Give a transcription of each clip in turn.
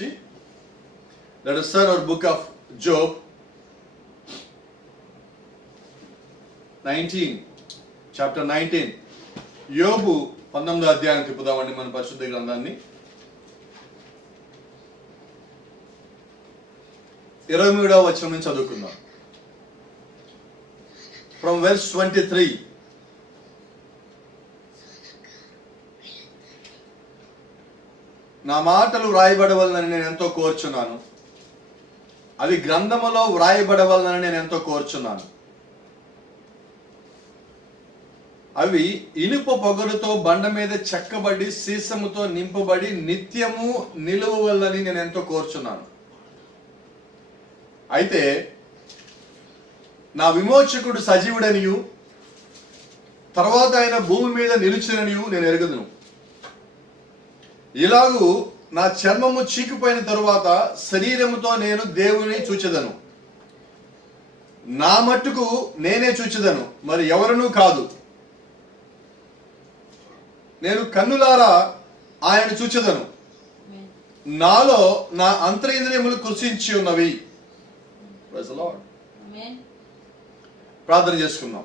See? Let us turn our book of Job 19, chapter 19. యోబు 19వ అధ్యాయం తిప్పుదామండి మన పరిశుద్ధ గ్రంథాన్ని. 23వ వచనం నుంచి చదువుకుందాం. From verse 23. నా మాటలు వ్రాయబడవలనని నేను ఎంతో కోరుచున్నాను, అవి గ్రంథములో వ్రాయబడవలనని నేను ఎంతో కోరుచున్నాను. అవి ఇనుప పొగరుతో బండ మీద చెక్కబడి సీసముతో నింపబడి నిత్యము నిలువవలనని నేను ఎంతో కోరుచున్నాను. అయితే నా విమోచకుడు సజీవుడనియు తర్వాత ఆయన భూమి మీద నిలుచుననియు నేను ఎరుగుదును. ఇలాగూ నా చర్మము చీకిపోయిన తరువాత శరీరముతో నేను దేవుని చూచెదను. నా మట్టుకు నేనే చూచెదను, మరి ఎవరునూ కాదు. నేను కన్నులారా ఆయన చూచెదను. నాలో నా అంతరింద్రియములు కృషించి ఉన్నవి. ప్రార్థన చేసుకుందాం.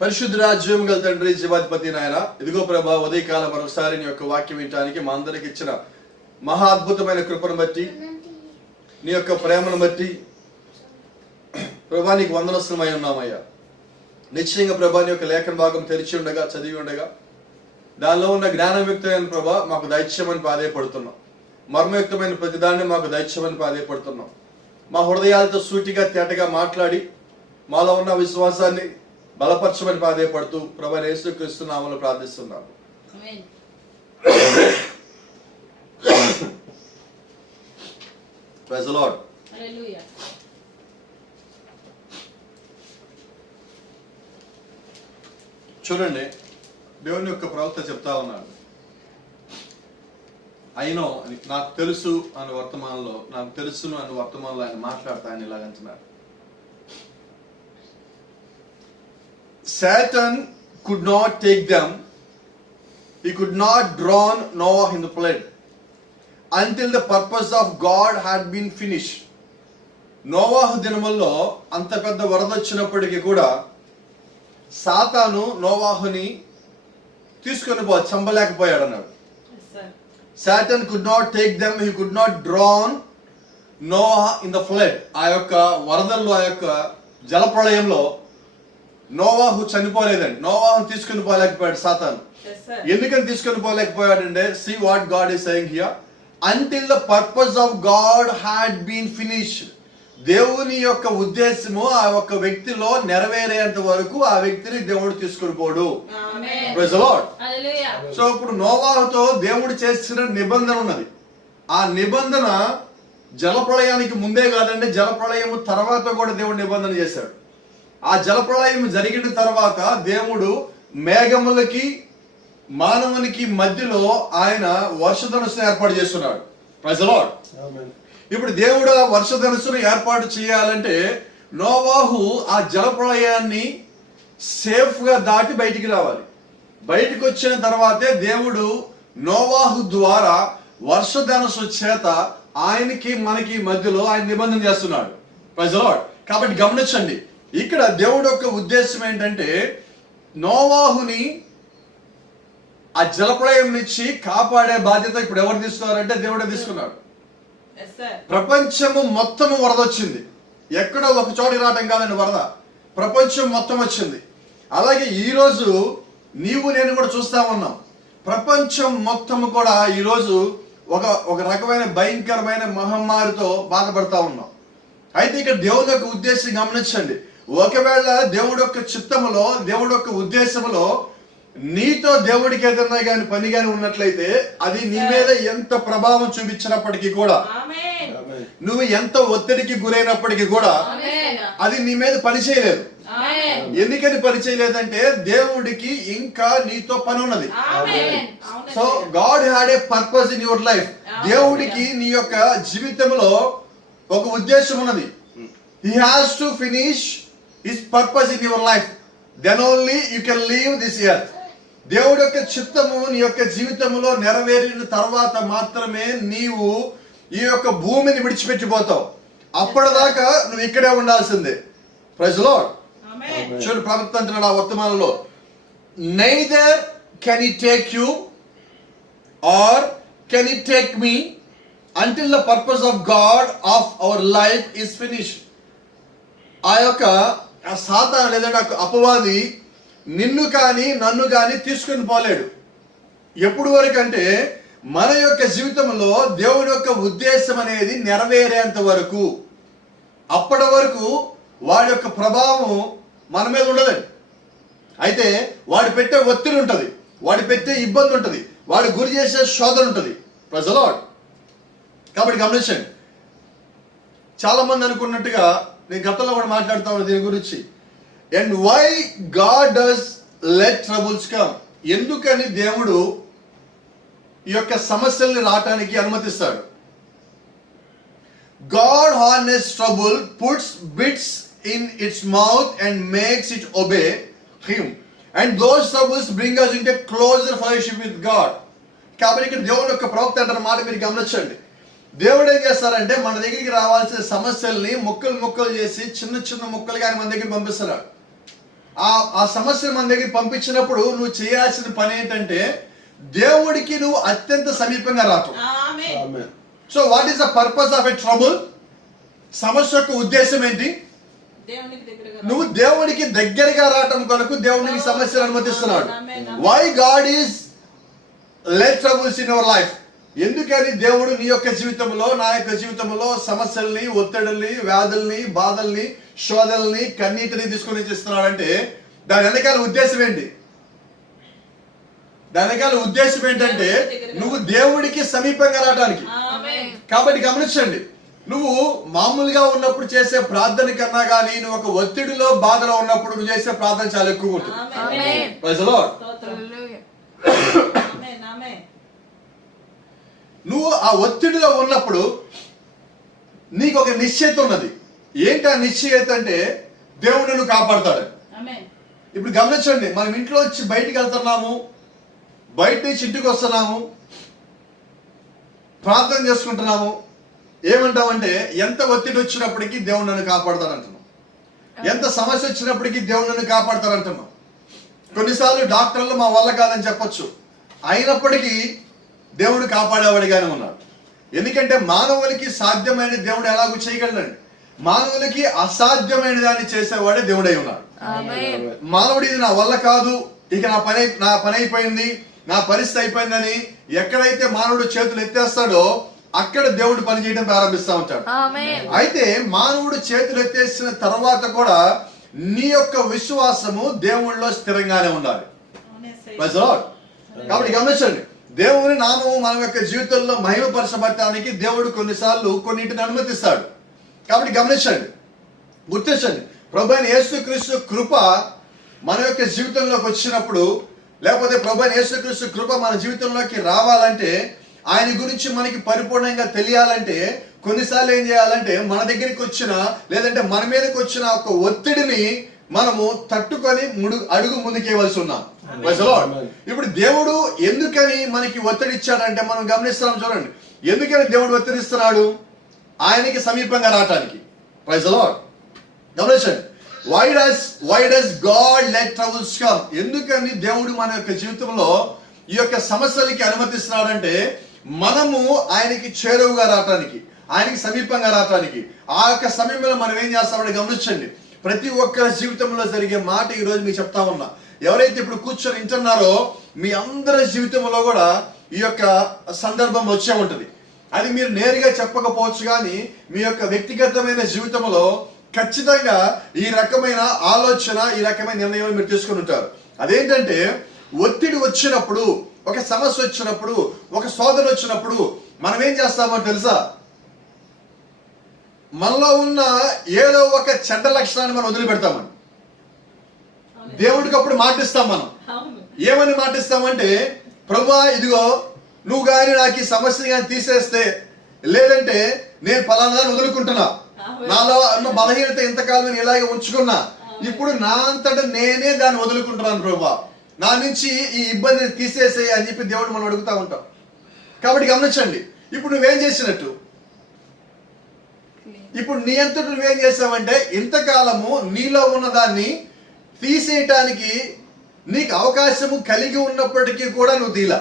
పరిశుద్ధ జీవం గల తండ్రి, జీవాధిపతి నాయన, ఇదిగో ప్రభా, ఉదయకాలం మరొకసారి నీ యొక్క వాక్యం వినటానికి మా అందరికి ఇచ్చిన మహా అద్భుతమైన కృపను బట్టి, నీ యొక్క ప్రేమను బట్టి ప్రభా నీకు వందనస్తులమై ఉన్నామయ్యా. నిశ్చయంగా ప్రభా నీ యొక్క లేఖన భాగం తెరిచి ఉండగా, చదివి ఉండగా దానిలో ఉన్న జ్ఞానయుక్తమైన ప్రభా మాకు దైత్యమని ప్రాధేయపడుతున్నాం. మర్మయుక్తమైన ప్రతిదాన్ని మాకు దైత్యమని ప్రాధేయపడుతున్నాం. మా హృదయాలతో సూటిగా తేటగా మాట్లాడి మాలో ఉన్న విశ్వాసాన్ని బలపరచమని ప్రాధేయపడుతూ ప్రభా యేసుక్రీస్తు నామములో ప్రార్థిస్తున్నాము. Praise the lord. హల్లెలూయా. చూడండి, దేవుని యొక్క ప్రవక్త చెప్తా ఉన్నాడు, అయినో నాకు తెలుసు అనే వర్తమానంలో, నాకు తెలుసును అనే వర్తమానంలో ఆయన మాట్లాడతా ఆయన ఇలాగంటున్నాడు. Satan could not take them. He could not drown Noah in the flood until the purpose of God had been finished. నోవాహు దినముల్లో అంత పెద్ద వరద వచ్చినప్పటికీ కూడా సాతాను నోవాహుని తీసుకొని చంపలేకపోయాడు అన్నాడు. Satan could not take them. He could not drown Noah in the flood. ఆ యొక్క వరదల్లో, ఆ యొక్క జలప్రళయంలో నోవాహు చనిపోలేదండి. నోవాహును తీసుకుని పోలేకపోయాడు సాతాను. ఎందుకని తీసుకుని పోలేకపోయాడంటే, see what God is saying here, until the purpose of God had been finished. దేవుని యొక్క ఉద్దేశము ఆ ఒక్క వ్యక్తిలో నెరవేరేంత వరకు ఆ వ్యక్తిని దేవుడు తీసుకుని పోడు. Praise the lord. Hallelujah. So ఇప్పుడు నోవాహుతో దేవుడు చేసిన నిబంధన ఉన్నది. ఆ నిబంధన జలప్రళయానికి ముందే కాదండి, జలప్రళయం తర్వాత కూడా దేవుడు నిబంధన చేశాడు. ఆ జలప్రళయం జరిగిన తర్వాత దేవుడు మేఘములకి మానవునికి మధ్యలో ఆయన వర్షధనుసును ఏర్పాటు చేస్తున్నాడు. Praise the Lord. ఇప్పుడు దేవుడు ఆ వర్షధనుసును ఏర్పాటు చేయాలంటే నోవాహు ఆ జలప్రళయాన్ని సేఫ్ గా దాటి బయటికి రావాలి. బయటికి వచ్చిన తర్వాతే దేవుడు నోవాహు ద్వారా వర్షధనుసు చేత ఆయనకి మనకి మధ్యలో ఆయన నిబంధన చేస్తున్నాడు. Praise the Lord. కాబట్టి గమనించండి, ఇక్కడ దేవుడు యొక్క ఉద్దేశం ఏంటంటే నోవాహుని ఆ జలప్రళయం నుంచి కాపాడే బాధ్యత ఇప్పుడు ఎవరు తీసుకున్నారంటే దేవుడే తీసుకున్నాడు. ప్రపంచము మొత్తము వరద వచ్చింది. ఎక్కడో ఒక చోటికి రావటం కాదండి వరద, ప్రపంచం మొత్తం వచ్చింది. అలాగే ఈరోజు నీవు నేను కూడా చూస్తా ఉన్నాం. ప్రపంచం మొత్తము కూడా ఈరోజు ఒక రకమైన భయంకరమైన మహమ్మారితో బాధపడతా ఉన్నాం. అయితే ఇక్కడ దేవుడి యొక్క ఉద్దేశం గమనించండి. ఒకవేళ దేవుడి యొక్క చిత్తములో, దేవుడి యొక్క ఉద్దేశములో నీతో దేవుడికి ఏదైనా కానీ పని కానీ ఉన్నట్లయితే అది నీ మీద ఎంత ప్రభావం చూపించినప్పటికీ కూడా, నువ్వు ఎంత ఒత్తిడికి గురైనప్పటికీ కూడా అది నీ మీద పని చేయలేదు. ఎందుకని పని చేయలేదంటే దేవుడికి ఇంకా నీతో పని ఉన్నది. So God had a purpose in your life. దేవుడికి నీ యొక్క జీవితంలో ఒక ఉద్దేశం ఉన్నది. He has to finish his purpose in your life. Then only you can leave this earth. దేవుడి యొక్క చిత్తము నీ యొక్క జీవితంలో నెరవేరిన తర్వాత మాత్రమే నీవు ఈ యొక్క భూమిని విడిచిపెట్టిపోతావు. అప్పటిదాకా నువ్వు ఇక్కడే ఉండాల్సిందే. Praise Lord. చూడు ప్రవక్త అంటున్నాడు ఆ వర్తమానంలో, neither can he take you or can he take me until the purpose of God of our life is finished. ఆ యొక్క సాతాను లేదంటే అపవాది నిన్ను కానీ నన్ను కానీ తీసుకుని పోలేడు. ఎప్పుడు వరకు అంటే మన యొక్క జీవితంలో దేవుని యొక్క ఉద్దేశం అనేది నెరవేరేంత వరకు. అప్పటి వరకు వాడి యొక్క ప్రభావం మన మీద ఉండదండి. అయితే వాడు పెట్టే ఒత్తిడి ఉంటుంది, వాడు పెట్టే ఇబ్బంది ఉంటుంది, వాడు గురి చేసే శోధన ఉంటుంది. Praise the Lord. కాబట్టి గమనించండి, చాలా మంది అనుకున్నట్టుగా నేను గతంలో కూడా మాట్లాడుతా ఉన్నాను దీని గురించి. And why God does let troubles come, ఎందుకని దేవుడు ఈ యొక్క సమస్యల్ని రావటానికి అనుమతిస్తాడు. God harness trouble, puts bits in its mouth and makes it obey him, and those troubles bring us into closer fellowship with God. కాబట్టి ఇక్కడ దేవుని యొక్క ప్రవక్త అంటారు మాట మీరు గమనించండి. దేవుడు ఏం చేస్తారంటే మన దగ్గరికి రావాల్సిన సమస్యల్ని ముక్కలు చేసి చిన్న చిన్న ముక్కలుగా ఆయన మన దగ్గర పంపిస్తున్నాడు. ఆ సమస్యను మన దగ్గర పంపించినప్పుడు నువ్వు చేయాల్సిన పని ఏంటంటే దేవుడికి నువ్వు అత్యంత సమీపంగా రావటం. So what is the purpose of a trouble? సమస్య యొక్క ఉద్దేశం ఏంటి? నువ్వు దేవుడికి దగ్గరగా రావటం కొరకు దేవుడికి సమస్యలు అనుమతిస్తున్నాడు. Why God is let troubles in our life? ఎందుకని దేవుడు నీ యొక్క జీవితంలో నా యొక్క జీవితంలో సమస్యల్ని, ఒత్తిడిని, వ్యాధుల్ని, బాధల్ని, శోధనల్ని, కన్నీటిని తీసుకొని ఇస్తున్నాడంటే దాని వెనకాల ఉద్దేశం ఏంటి? దాని వెనకాల ఉద్దేశం ఏంటంటే నువ్వు దేవుడికి సమీపంగా రావడానికి. కాబట్టి గమనించండి, నువ్వు మామూలుగా ఉన్నప్పుడు చేసే ప్రార్థన కన్నా కానీ నువ్వు ఒక ఒత్తిడిలో బాధలో ఉన్నప్పుడు నువ్వు చేసే ప్రార్థన చాలా ఎక్కువ ఉంటుంది. Praise the Lord. నువ్వు ఆ ఒత్తిడిలో ఉన్నప్పుడు నీకు ఒక నిశ్చయిత ఉన్నది. ఏంటి ఆ నిశ్చయిత అంటే దేవుడు నిన్ను కాపాడుతాడు. ఇప్పుడు గమనించండి, మనం ఇంట్లో వచ్చి బయటికి వెళ్తున్నాము, బయట నుంచి ఇంటికి వస్తున్నాము, ప్రార్థన చేసుకుంటున్నాము, ఏమంటామంటే ఎంత ఒత్తిడి వచ్చినప్పటికీ దేవుడు నన్ను కాపాడుతాడు అంటున్నాం, ఎంత సమస్య వచ్చినప్పటికీ దేవుడు నన్ను కాపాడుతాడు అంటున్నాం. కొన్నిసార్లు డాక్టర్లు మా వల్ల కాదని చెప్పొచ్చు, అయినప్పటికీ దేవుడు కాపాడేవాడిగానే ఉన్నాడు. ఎందుకంటే మానవులకి సాధ్యమైన దేవుడు ఎలాగూ చేయగలడండి, మానవులకి అసాధ్యమైన దాన్ని చేసేవాడే దేవుడై ఉన్నాడు. మానవుడు ఇది నా వల్ల కాదు, ఇక నా పని అయిపోయింది, నా పరిస్థితి అయిపోయిందని ఎక్కడైతే మానవుడు చేతులు ఎత్తేస్తాడో అక్కడ దేవుడు పని చేయడం ప్రారంభిస్తూ ఉంటాడు. అయితే మానవుడు చేతులు ఎత్తేసిన తర్వాత కూడా నీ యొక్క విశ్వాసము దేవుళ్ళలో స్థిరంగానే ఉండాలి. కాబట్టి గమనించండి, దేవుని నామము మన యొక్క జీవితంలో మహిమపరచబడటానికి దేవుడు కొన్నిసార్లు కొన్నింటిని అనుమతిస్తాడు. కాబట్టి గమనించండి, గుర్తించండి, ప్రభువైన యేసుక్రీస్తు కృప మన యొక్క జీవితంలోకి వచ్చినప్పుడు, లేకపోతే ప్రభువైన యేసుక్రీస్తు కృప మన జీవితంలోకి రావాలంటే, ఆయన గురించి మనకి పరిపూర్ణంగా తెలియాలంటే కొన్నిసార్లు ఏం చేయాలంటే మన దగ్గరికి వచ్చిన లేదంటే మన మీదకి వచ్చిన ఒక ఒత్తిడిని మనము తట్టుకొని అడుగు ముందుకేయవలసి ఉన్నాం. ఇప్పుడు దేవుడు ఎందుకని మనకి ఒత్తిడి ఇచ్చాడంటే మనం గమనిస్తున్నాం. చూడండి, ఎందుకని దేవుడు ఒత్తిడిస్తున్నాడు? ఆయనకి సమీపంగా రావటానికి. Praise the Lord. గమనించండి, why does God let troubles come? ఎందుకని దేవుడు మన యొక్క జీవితంలో ఈ యొక్క సమస్యలకి అనుమతిస్తున్నాడంటే మనము ఆయనకి చేరువుగా రావటానికి, ఆయనకి సమీపంగా రావటానికి. ఆ యొక్క సమయంలో మనం ఏం చేస్తామంటే గమనించండి, ప్రతి ఒక్కరి జీవితంలో జరిగే మాట ఈరోజు మీకు చెప్తా ఉన్నా. ఎవరైతే ఇప్పుడు కూర్చొని వింటున్నారో మీ అందరి జీవితంలో కూడా ఈ యొక్క సందర్భం వచ్చే ఉంటుంది. అది మీరు నేరుగా చెప్పకపోవచ్చు, కానీ మీ యొక్క వ్యక్తిగతమైన జీవితంలో ఖచ్చితంగా ఈ రకమైన ఆలోచన, ఈ రకమైన నిర్ణయం మీరు తీసుకుని ఉంటారు. అదేంటంటే ఒత్తిడి వచ్చినప్పుడు, ఒక సమస్య వచ్చినప్పుడు, ఒక శోధన వచ్చినప్పుడు మనం ఏం చేస్తామో తెలుసా? మనలో ఉన్న ఏదో ఒక చెడ్డ లక్షణాన్ని మనం వదిలిపెడతామని దేవుడికి అప్పుడు మాటిస్తాం. మనం ఏమని మాటిస్తామంటే, ప్రభువా ఇదిగో నువ్వు కానీ నాకు ఈ సమస్యని కానీ తీసేస్తే, లేదంటే నేను ఫలానా వదులుకుంటున్నా, నాలో ఉన్న బలహీనత ఇంతకాలం నేను ఇలాగే ఉంచుకున్నా, ఇప్పుడు నా అంతటా నేనే దాన్ని వదులుకుంటున్నాను ప్రభువా. నా నుంచి ఈ ఇబ్బందిని తీసేసేయి అని చెప్పి దేవుడు మనం అడుగుతూ ఉంటాం. కాబట్టి గమనించండి, ఇప్పుడు నువ్వేం చేసినట్టు? ఇప్పుడు నీ అంతటి నువ్వేం చేసావంటే ఇంతకాలము నీలో ఉన్నదాన్ని తీసేయటానికి నీకు అవకాశము కలిగి ఉన్నప్పటికీ కూడా నువ్వు తీలా.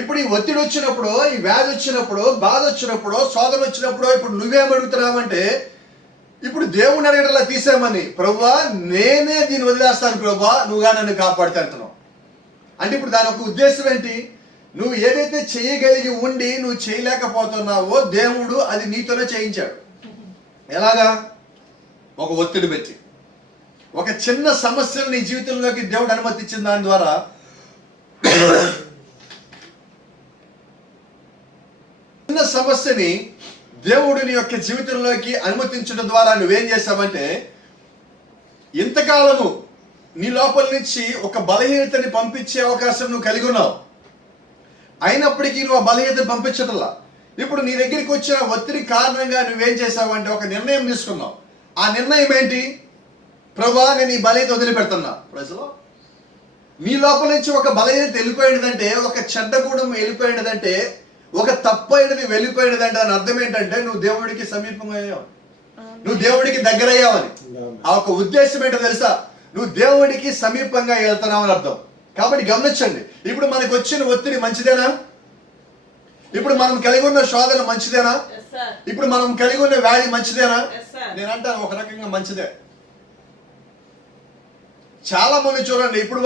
ఇప్పుడు ఈ ఒత్తిడి వచ్చినప్పుడు, ఈ వ్యాధి వచ్చినప్పుడు, బాధ వచ్చినప్పుడు, శోధన వచ్చినప్పుడు ఇప్పుడు నువ్వేం అడుగుతున్నావంటే ఇప్పుడు దేవుని అడగడలా తీసామని, ప్రభువా నేనే దీన్ని వదిలేస్తాను ప్రభువా, నువ్వుగా నన్ను కాపాడుతా అంటున్నావు. అంటే ఇప్పుడు దాని ఒక ఉద్దేశం ఏంటి? నువ్వు ఏదైతే చేయగలిగి ఉండి నువ్వు చేయలేకపోతున్నావో దేవుడు అది నీతోనే చేయించాడు. ఎలాగా? ఒక ఒత్తిడి పెట్టి, ఒక చిన్న సమస్యను నీ జీవితంలోకి దేవుడు అనుమతించిన దాని ద్వారా చిన్న సమస్యని దేవుడు నీ యొక్క జీవితంలోకి అనుమతించడం ద్వారా నువ్వేం చేసావంటే ఇంతకాలము నీ లోపల నుంచి ఒక బలహీనతని పంపించే అవకాశం నువ్వు కలిగి ఉన్నావు. అయినప్పటికీ నువ్వు ఆ బలహీనతని పంపించటంలా. ఇప్పుడు నీ దగ్గరికి వచ్చిన ఒత్తిడి కారణంగా నువ్వేం చేసావంటే ఒక నిర్ణయం తీసుకున్నావు. ఆ నిర్ణయం ఏంటి? ప్రభువా నేను ఈ బలహీనత వదిలిపెడుతున్నా. ప్రజలు నీ లోపల నుంచి ఒక బలహీనత వెళ్ళిపోయినదంటే, ఒక చెడ్డ గుణం వెళ్ళిపోయినదంటే, ఒక తప్పైనది వెళ్ళిపోయినదంటే దాని అర్థం ఏంటంటే నువ్వు దేవుడికి సమీపంగా అయ్యావు, నువ్వు దేవుడికి దగ్గర అయ్యావని. ఆ ఒక ఉద్దేశం ఏంటో తెలుసా? నువ్వు దేవుడికి సమీపంగా వెళ్తున్నావు అని అర్థం. కాబట్టి గమనించండి, ఇప్పుడు మనకు వచ్చిన ఒత్తిడి మంచిదేనా? ఇప్పుడు మనం కలిగి ఉన్న శోధన మంచిదేనా? ఇప్పుడు మనం కలిగి ఉన్న వ్యాధి మంచిదేనా? నేను అంటాను ఒక రకంగా మంచిదే. చాలా మంది చూడండి, ఇప్పుడు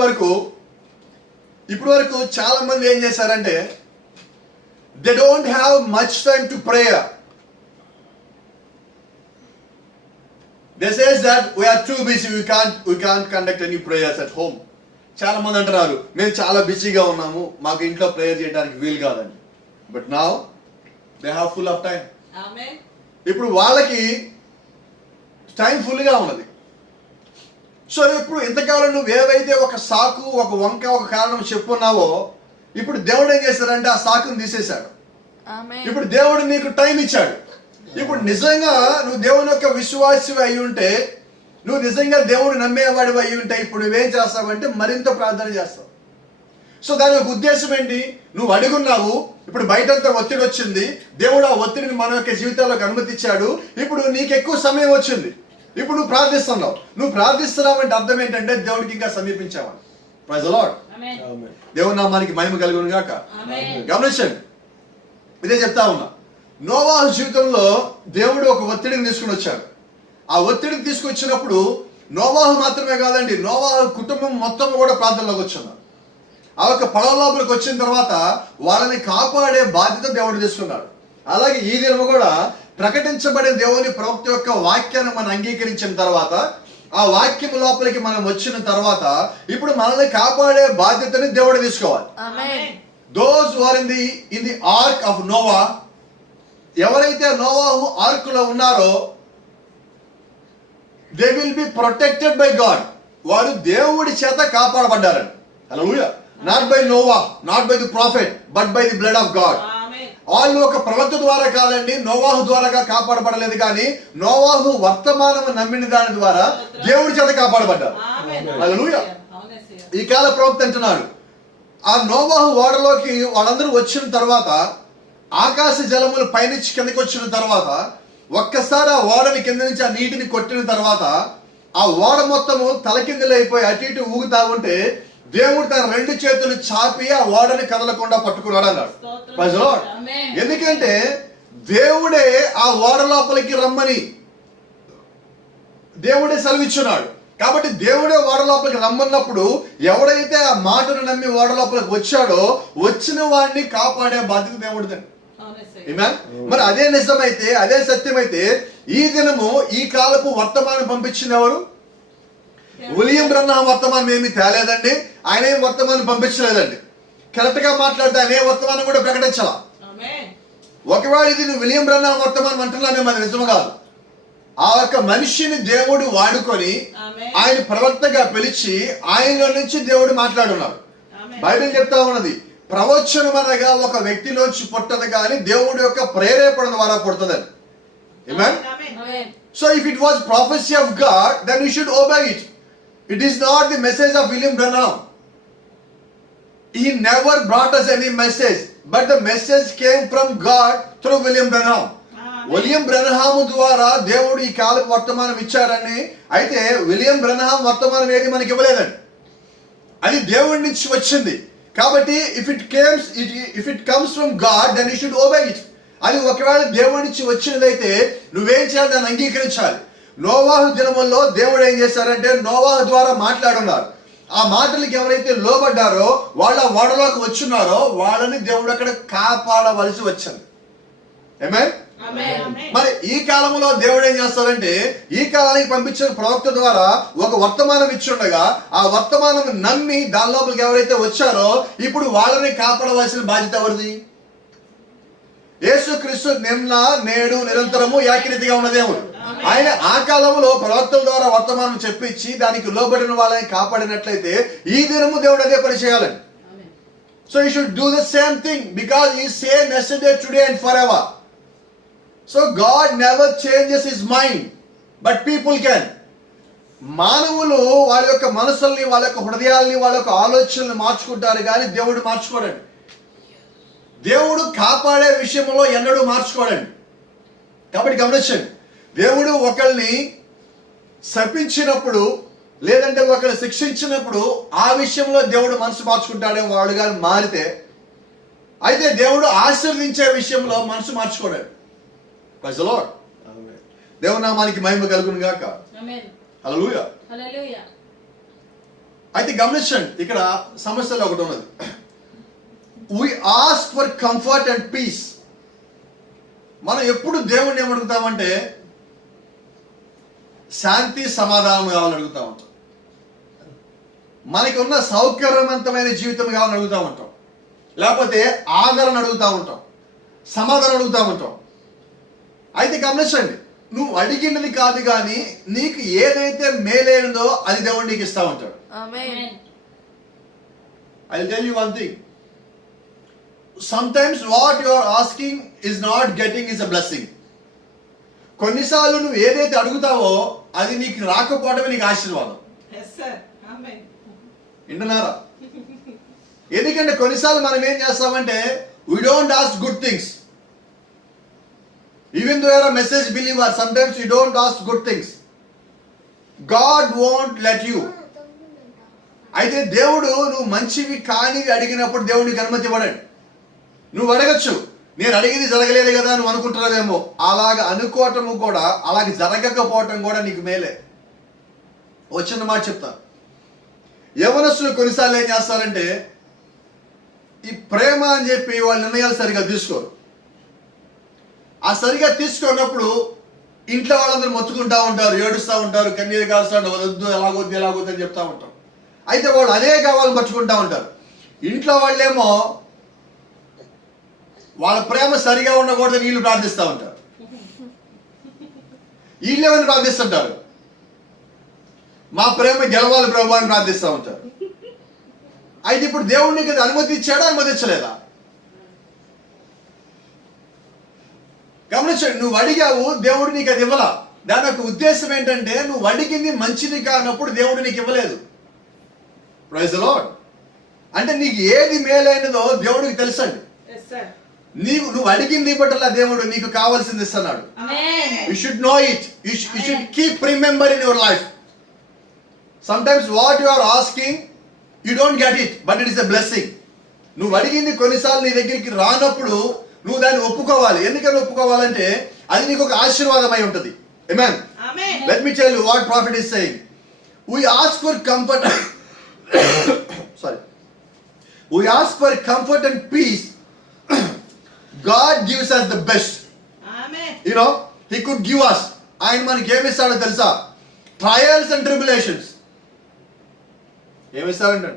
వరకు చాలా మంది ఏం చేశారంటే they don't have much time to pray. They says that we are too busy, we can't conduct any prayers at home. చాలా మంది అంటున్నారు మేము చాలా బిజీగా ఉన్నాము, మాకు ఇంట్లో ప్రేయర్ చేయడానికి వీలు కాదని. But now they have full of time. ఇప్పుడు వాళ్ళకి టైం ఫుల్గా ఉన్నది. సో ఇప్పుడు ఇంతకాలం నువ్వు ఏవైతే ఒక సాకు, ఒక వంక, ఒక కారణం చెప్పున్నావో ఇప్పుడు దేవుడు ఏం చేశాడంటే ఆ సాకును తీసేశాడు. ఇప్పుడు దేవుడు నీకు టైం ఇచ్చాడు. ఇప్పుడు నిజంగా నువ్వు దేవుని యొక్క విశ్వాసి అయి ఉంటే, నువ్వు నిజంగా దేవుడు నమ్మేవాడు అయి ఉంటే ఇప్పుడు నువ్వేం చేస్తావంటే మరింత ప్రార్థన చేస్తావు. సో దాని యొక్క ఉద్దేశం ఏంటి? నువ్వు అడుగున్నావు, ఇప్పుడు బయటంతా ఒత్తిడి వచ్చింది, దేవుడు ఆ ఒత్తిడిని మన యొక్క జీవితాల్లోకి అనుమతించాడు. ఇప్పుడు నీకు ఎక్కువ సమయం వచ్చింది, ఇప్పుడు నువ్వు ప్రార్థిస్తున్నావు. నువ్వు ప్రార్థిస్తున్నావు అంటే అర్థం ఏంటంటే దేవుడికి ఇంకా సమీపించావని. Praise the Lord. దేవుని నామానికి మహిమ కలుగును గాక. గమనించండి, ఇదే చెప్తా ఉన్నా. నోవాహు జీవితంలో దేవుడు ఒక ఒత్తిడిని తీసుకుని వచ్చాడు. ఆ ఒత్తిడిని తీసుకొచ్చినప్పుడు నోవాహు మాత్రమే కాదండి, నోవాహు కుటుంబం మొత్తం కూడా ప్రార్థనలోకి వచ్చింది. ఆ యొక్క పడవలోపలికి వచ్చిన తర్వాత వాళ్ళని కాపాడే బాధ్యత దేవుడు తీసుకున్నాడు. అలాగే ఈ దినము కూడా ప్రకటించబడిన దేవుని ప్రవక్త యొక్క వాక్యాన్ని మనం అంగీకరించిన తర్వాత, ఆ వాక్యం లోపలికి మనం వచ్చిన తర్వాత ఇప్పుడు మనల్ని కాపాడే బాధ్యతని దేవుడు తీసుకోవాలి. Those who are in the ark of Noah, ఎవరైతే నోవాహు ఆర్క్ లో ఉన్నారో they will be protected by God. వారు దేవుడి చేత కాపాడబడ్డారని. హల్లెలూయా. Not by Noah, not by the prophet, but by the blood of God. వాళ్ళు ఒక ప్రవక్త ద్వారా కాదండి, నోవాహు ద్వారా కాపాడబడలేదు, కానీ నోవాహు వర్తమానం నమ్మిన దాని ద్వారా దేవుడి చేత కాపాడబడ్డారు. హల్లెలూయా. ఈ కాల ప్రవక్త అంటున్నాడు, ఆ నోవాహు ఓడలోకి వాళ్ళందరూ వచ్చిన తర్వాత, ఆకాశ జలములు పైనుంచి కిందకి వచ్చిన తర్వాత, ఒక్కసారి ఆ ఓడని కింద నుంచి ఆ నీటిని కొట్టిన తర్వాత ఆ ఓడ మొత్తము తలకిందులైపోయి అటు ఇటు ఊగుతా ఉంటే దేవుడు తన రెండు చేతులు చాపి ఆ ఓడని కదలకుండా పట్టుకున్నాడు అన్నాడు. ఎందుకంటే దేవుడే ఆ ఓడ లోపలికి రమ్మని దేవుడే సెలవిచ్చున్నాడు. కాబట్టి దేవుడే ఓడ లోపలికి రమ్మన్నప్పుడు ఎవడైతే ఆ మాటను నమ్మి ఓడ లోపలికి వచ్చాడో వచ్చిన వాడిని కాపాడే బాధ్యత దేవుడిదండి. మరి అదే నిజమైతే, అదే సత్యమైతే ఈ దినము ఈ కాలపు వర్తమానం పంపించింది ఎవరు? విలియం బ్రన్హాం వర్తమానం ఏమీ తేలేదండి, ఆయన ఏం వర్తమానం పంపించలేదండి. కరెక్ట్ గా మాట్లాడితే ఆయన ఏ వర్తమానం కూడా ప్రకటించాల. ఒకవేళ ఇది నువ్వు విలియం బ్రన్హాం వర్తమానం అంటున్నామేమో అది నిజం కాదు. ఆ యొక్క మనిషిని దేవుడు వాడుకొని ఆయన ప్రవక్తగా పిలిచి ఆయనలో నుంచి దేవుడు మాట్లాడున్నాడు. బైబిల్ చెప్తా ఉన్నది, ప్రవచనం అనగా ఒక వ్యక్తిలోంచి పుట్టదు కానీ దేవుడి యొక్క ప్రేరేపణ ద్వారా పుడుతుందని. So if it was prophecy of God, then we should obey it. It is not the message of William Branham. He never brought us any message, but the message came from God through William Branham. William Branham ద్వారా దేవుడు ఈ కాలపు వర్తమానం ఇచ్చారని. అయితే William బ్రన్హాం వర్తమానం ఏది మనకి ఇవ్వలేదండి, అది దేవుడి నుంచి వచ్చింది. కాబట్టి if it comes from God then you should obey it. అది ఒకవేళ దేవుడి నుంచి వచ్చినదైతే నువ్వేం చేయాలి, దాన్ని అంగీకరించాలి. నోవాహు దినముల్లో దేవుడు ఏం చేశారంటే నోవాహు ద్వారా మాట్లాడున్నారు. ఆ మాటలకి ఎవరైతే లోబడ్డారో వాళ్ళ ఓడలోకి వచ్చున్నారో వాళ్ళని దేవుడు అక్కడ కాపాడవలసి వచ్చింది. ఆమేన్. మరి ఈ కాలంలో దేవుడు ఏం చేస్తారంటే ఈ కాలానికి పంపించిన ప్రవక్త ద్వారా ఒక వర్తమానం ఇచ్చుండగా ఆ వర్తమానం నమ్మి దాని లోపలికి ఎవరైతే వచ్చారో ఇప్పుడు వాళ్ళని కాపాడవలసిన బాధ్యత ఎవరిది? యేసుక్రీస్తు నిన్న నేడు నిరంతరము ఏకరీతిగా ఉన్న దేవుడు. ఆయన ఆ కాలంలో ప్రవక్తల ద్వారా వర్తమానం చెప్పించి దానికి లోబడిన వాళ్ళని కాపాడినట్లయితే ఈ దినము దేవుడు అదే పని చేయాలండి. So you should do the same thing because ఈ same yesterday, today and forever. So God never changes his mind, but people can. మానవులు వాళ్ళ యొక్క మనసుల్ని, వాళ్ళ యొక్క హృదయాల్ని, వాళ్ళ యొక్క ఆలోచనల్ని మార్చుకుంటారు కానీ దేవుడు మార్చుకోడండి. దేవుడు కాపాడే విషయంలో ఎన్నడూ మార్చుకోడండి. కాబట్టి గమనించండి, దేవుడు ఒకరిని శపించినప్పుడు లేదంటే ఒకరిని శిక్షించినప్పుడు ఆ విషయంలో దేవుడు మనసు మార్చుకుంటాడేమో వాడు కానీ మారితే, అయితే దేవుడు ఆశీర్వదించే విషయంలో మనసు మార్చుకోడాడు. Praise the Lord. దేవుని నామానికి మహిమ కలుగును గాక. హల్లెలూయా. అయితే గమనించండి, ఇక్కడ సమస్యలో ఒకటి ఉన్నది. We ask for comfort and peace. మనం ఎప్పుడు దేవుణ్ణి ఏమడుగుతామంటే శాంతి సమాధానం కావాలని అడుగుతా ఉంటాం. మనకి ఉన్న సౌకర్యవంతమైన జీవితం కావాలని అడుగుతా ఉంటాం, లేకపోతే ఆదరణ అడుగుతా ఉంటాం, సమాధానం అడుగుతా ఉంటాం. అయితే గమనించండి, నువ్వు అడిగినది కాదు కానీ నీకు ఏదైతే మేలైనదో అది దేవుడు నీకు ఇస్తా ఉంటాడు. I will tell you one thing. Sometimes what you are asking is not getting is a blessing. కొన్నిసార్లు నువ్వు ఏదైతే అడుగుతావో అది నీకు రాకపోవడమే నీకు ఆశీర్వాదం. వింటున్నారా? ఎందుకంటే కొన్నిసార్లు మనం ఏం చేస్తామంటే we don't ask good things. Even though you are a message believer, sometimes you don't ask good things. God won't let you. అయితే దేవుడు నువ్వు మంచివి కానివి అడిగినప్పుడు దేవుడు నీకు అనుమతి ఇవ్వడండి. నువ్వు అడగచ్చు, నేను అడిగింది జరగలేదు కదా నువ్వు అనుకుంటున్నావేమో. అలాగ అనుకోవటము కూడా, అలాగే జరగకపోవటం కూడా నీకు మేలే. వచ్చిన మాట చెప్తాను. యవనస్తులు కొన్నిసార్లు ఏం చేస్తారంటే ఈ ప్రేమ అని చెప్పి వాళ్ళ నిర్ణయాలు సరిగా తీసుకోరు. ఆ సరిగా తీసుకున్నప్పుడు ఇంట్లో వాళ్ళందరూ మొత్తుకుంటా ఉంటారు, ఏడుస్తూ ఉంటారు, కన్నీరు కాలుస్తూ ఉంటారు, వద్దు ఎలాగొద్దు అని చెప్తా ఉంటారు. అయితే వాళ్ళు అదే కావాలని పట్టుకుంటా ఉంటారు. ఇంట్లో వాళ్ళేమో వాళ్ళ ప్రేమ సరిగా ఉండకూడదని వీళ్ళు ప్రార్థిస్తూ ఉంటారు, వీళ్ళేమని ప్రార్థిస్తుంటారు, మా ప్రేమ గెలవాలి ప్రభు అని ప్రార్థిస్తూ ఉంటారు. అయితే ఇప్పుడు దేవుడు నీకు అది అనుమతి ఇచ్చాడా, అనుమతించలేదా? గమనించండి, నువ్వు అడిగావు, దేవుడు నీకు అది ఇవ్వలా. దాని యొక్క ఉద్దేశం ఏంటంటే నువ్వు అడిగింది మంచిది కానప్పుడు దేవుడు నీకు ఇవ్వలేదు. Praise the Lord. అంటే నీకు ఏది మేలైనదో దేవుడికి తెలుసండి. నువ్వు అడిగింది బట్టలా దేవుడు నీకు కావాల్సింది ఇస్తున్నాడు. You should know it. You should keep remember in your life. Sometimes what you are asking you don't get it, but it is a blessing. నువ్వు అడిగింది కొన్నిసార్లు నీ దగ్గరికి రానప్పుడు నువ్వు దాన్ని ఒప్పుకోవాలి. ఎందుకని ఒప్పుకోవాలంటే అది నీకు ఒక ఆశీర్వాదమై ఉంటుంది. ఆమేన్. Let me tell you what prophet is saying. We ask for comfort. Sorry. We ask for comfort and peace. God gives us the best. Amen. You know, He could give us. ఆయన మనకి ఏమి ఇస్తాడో తెలుసా? Trials and tribulations. ఏమి ఇస్తాడంటే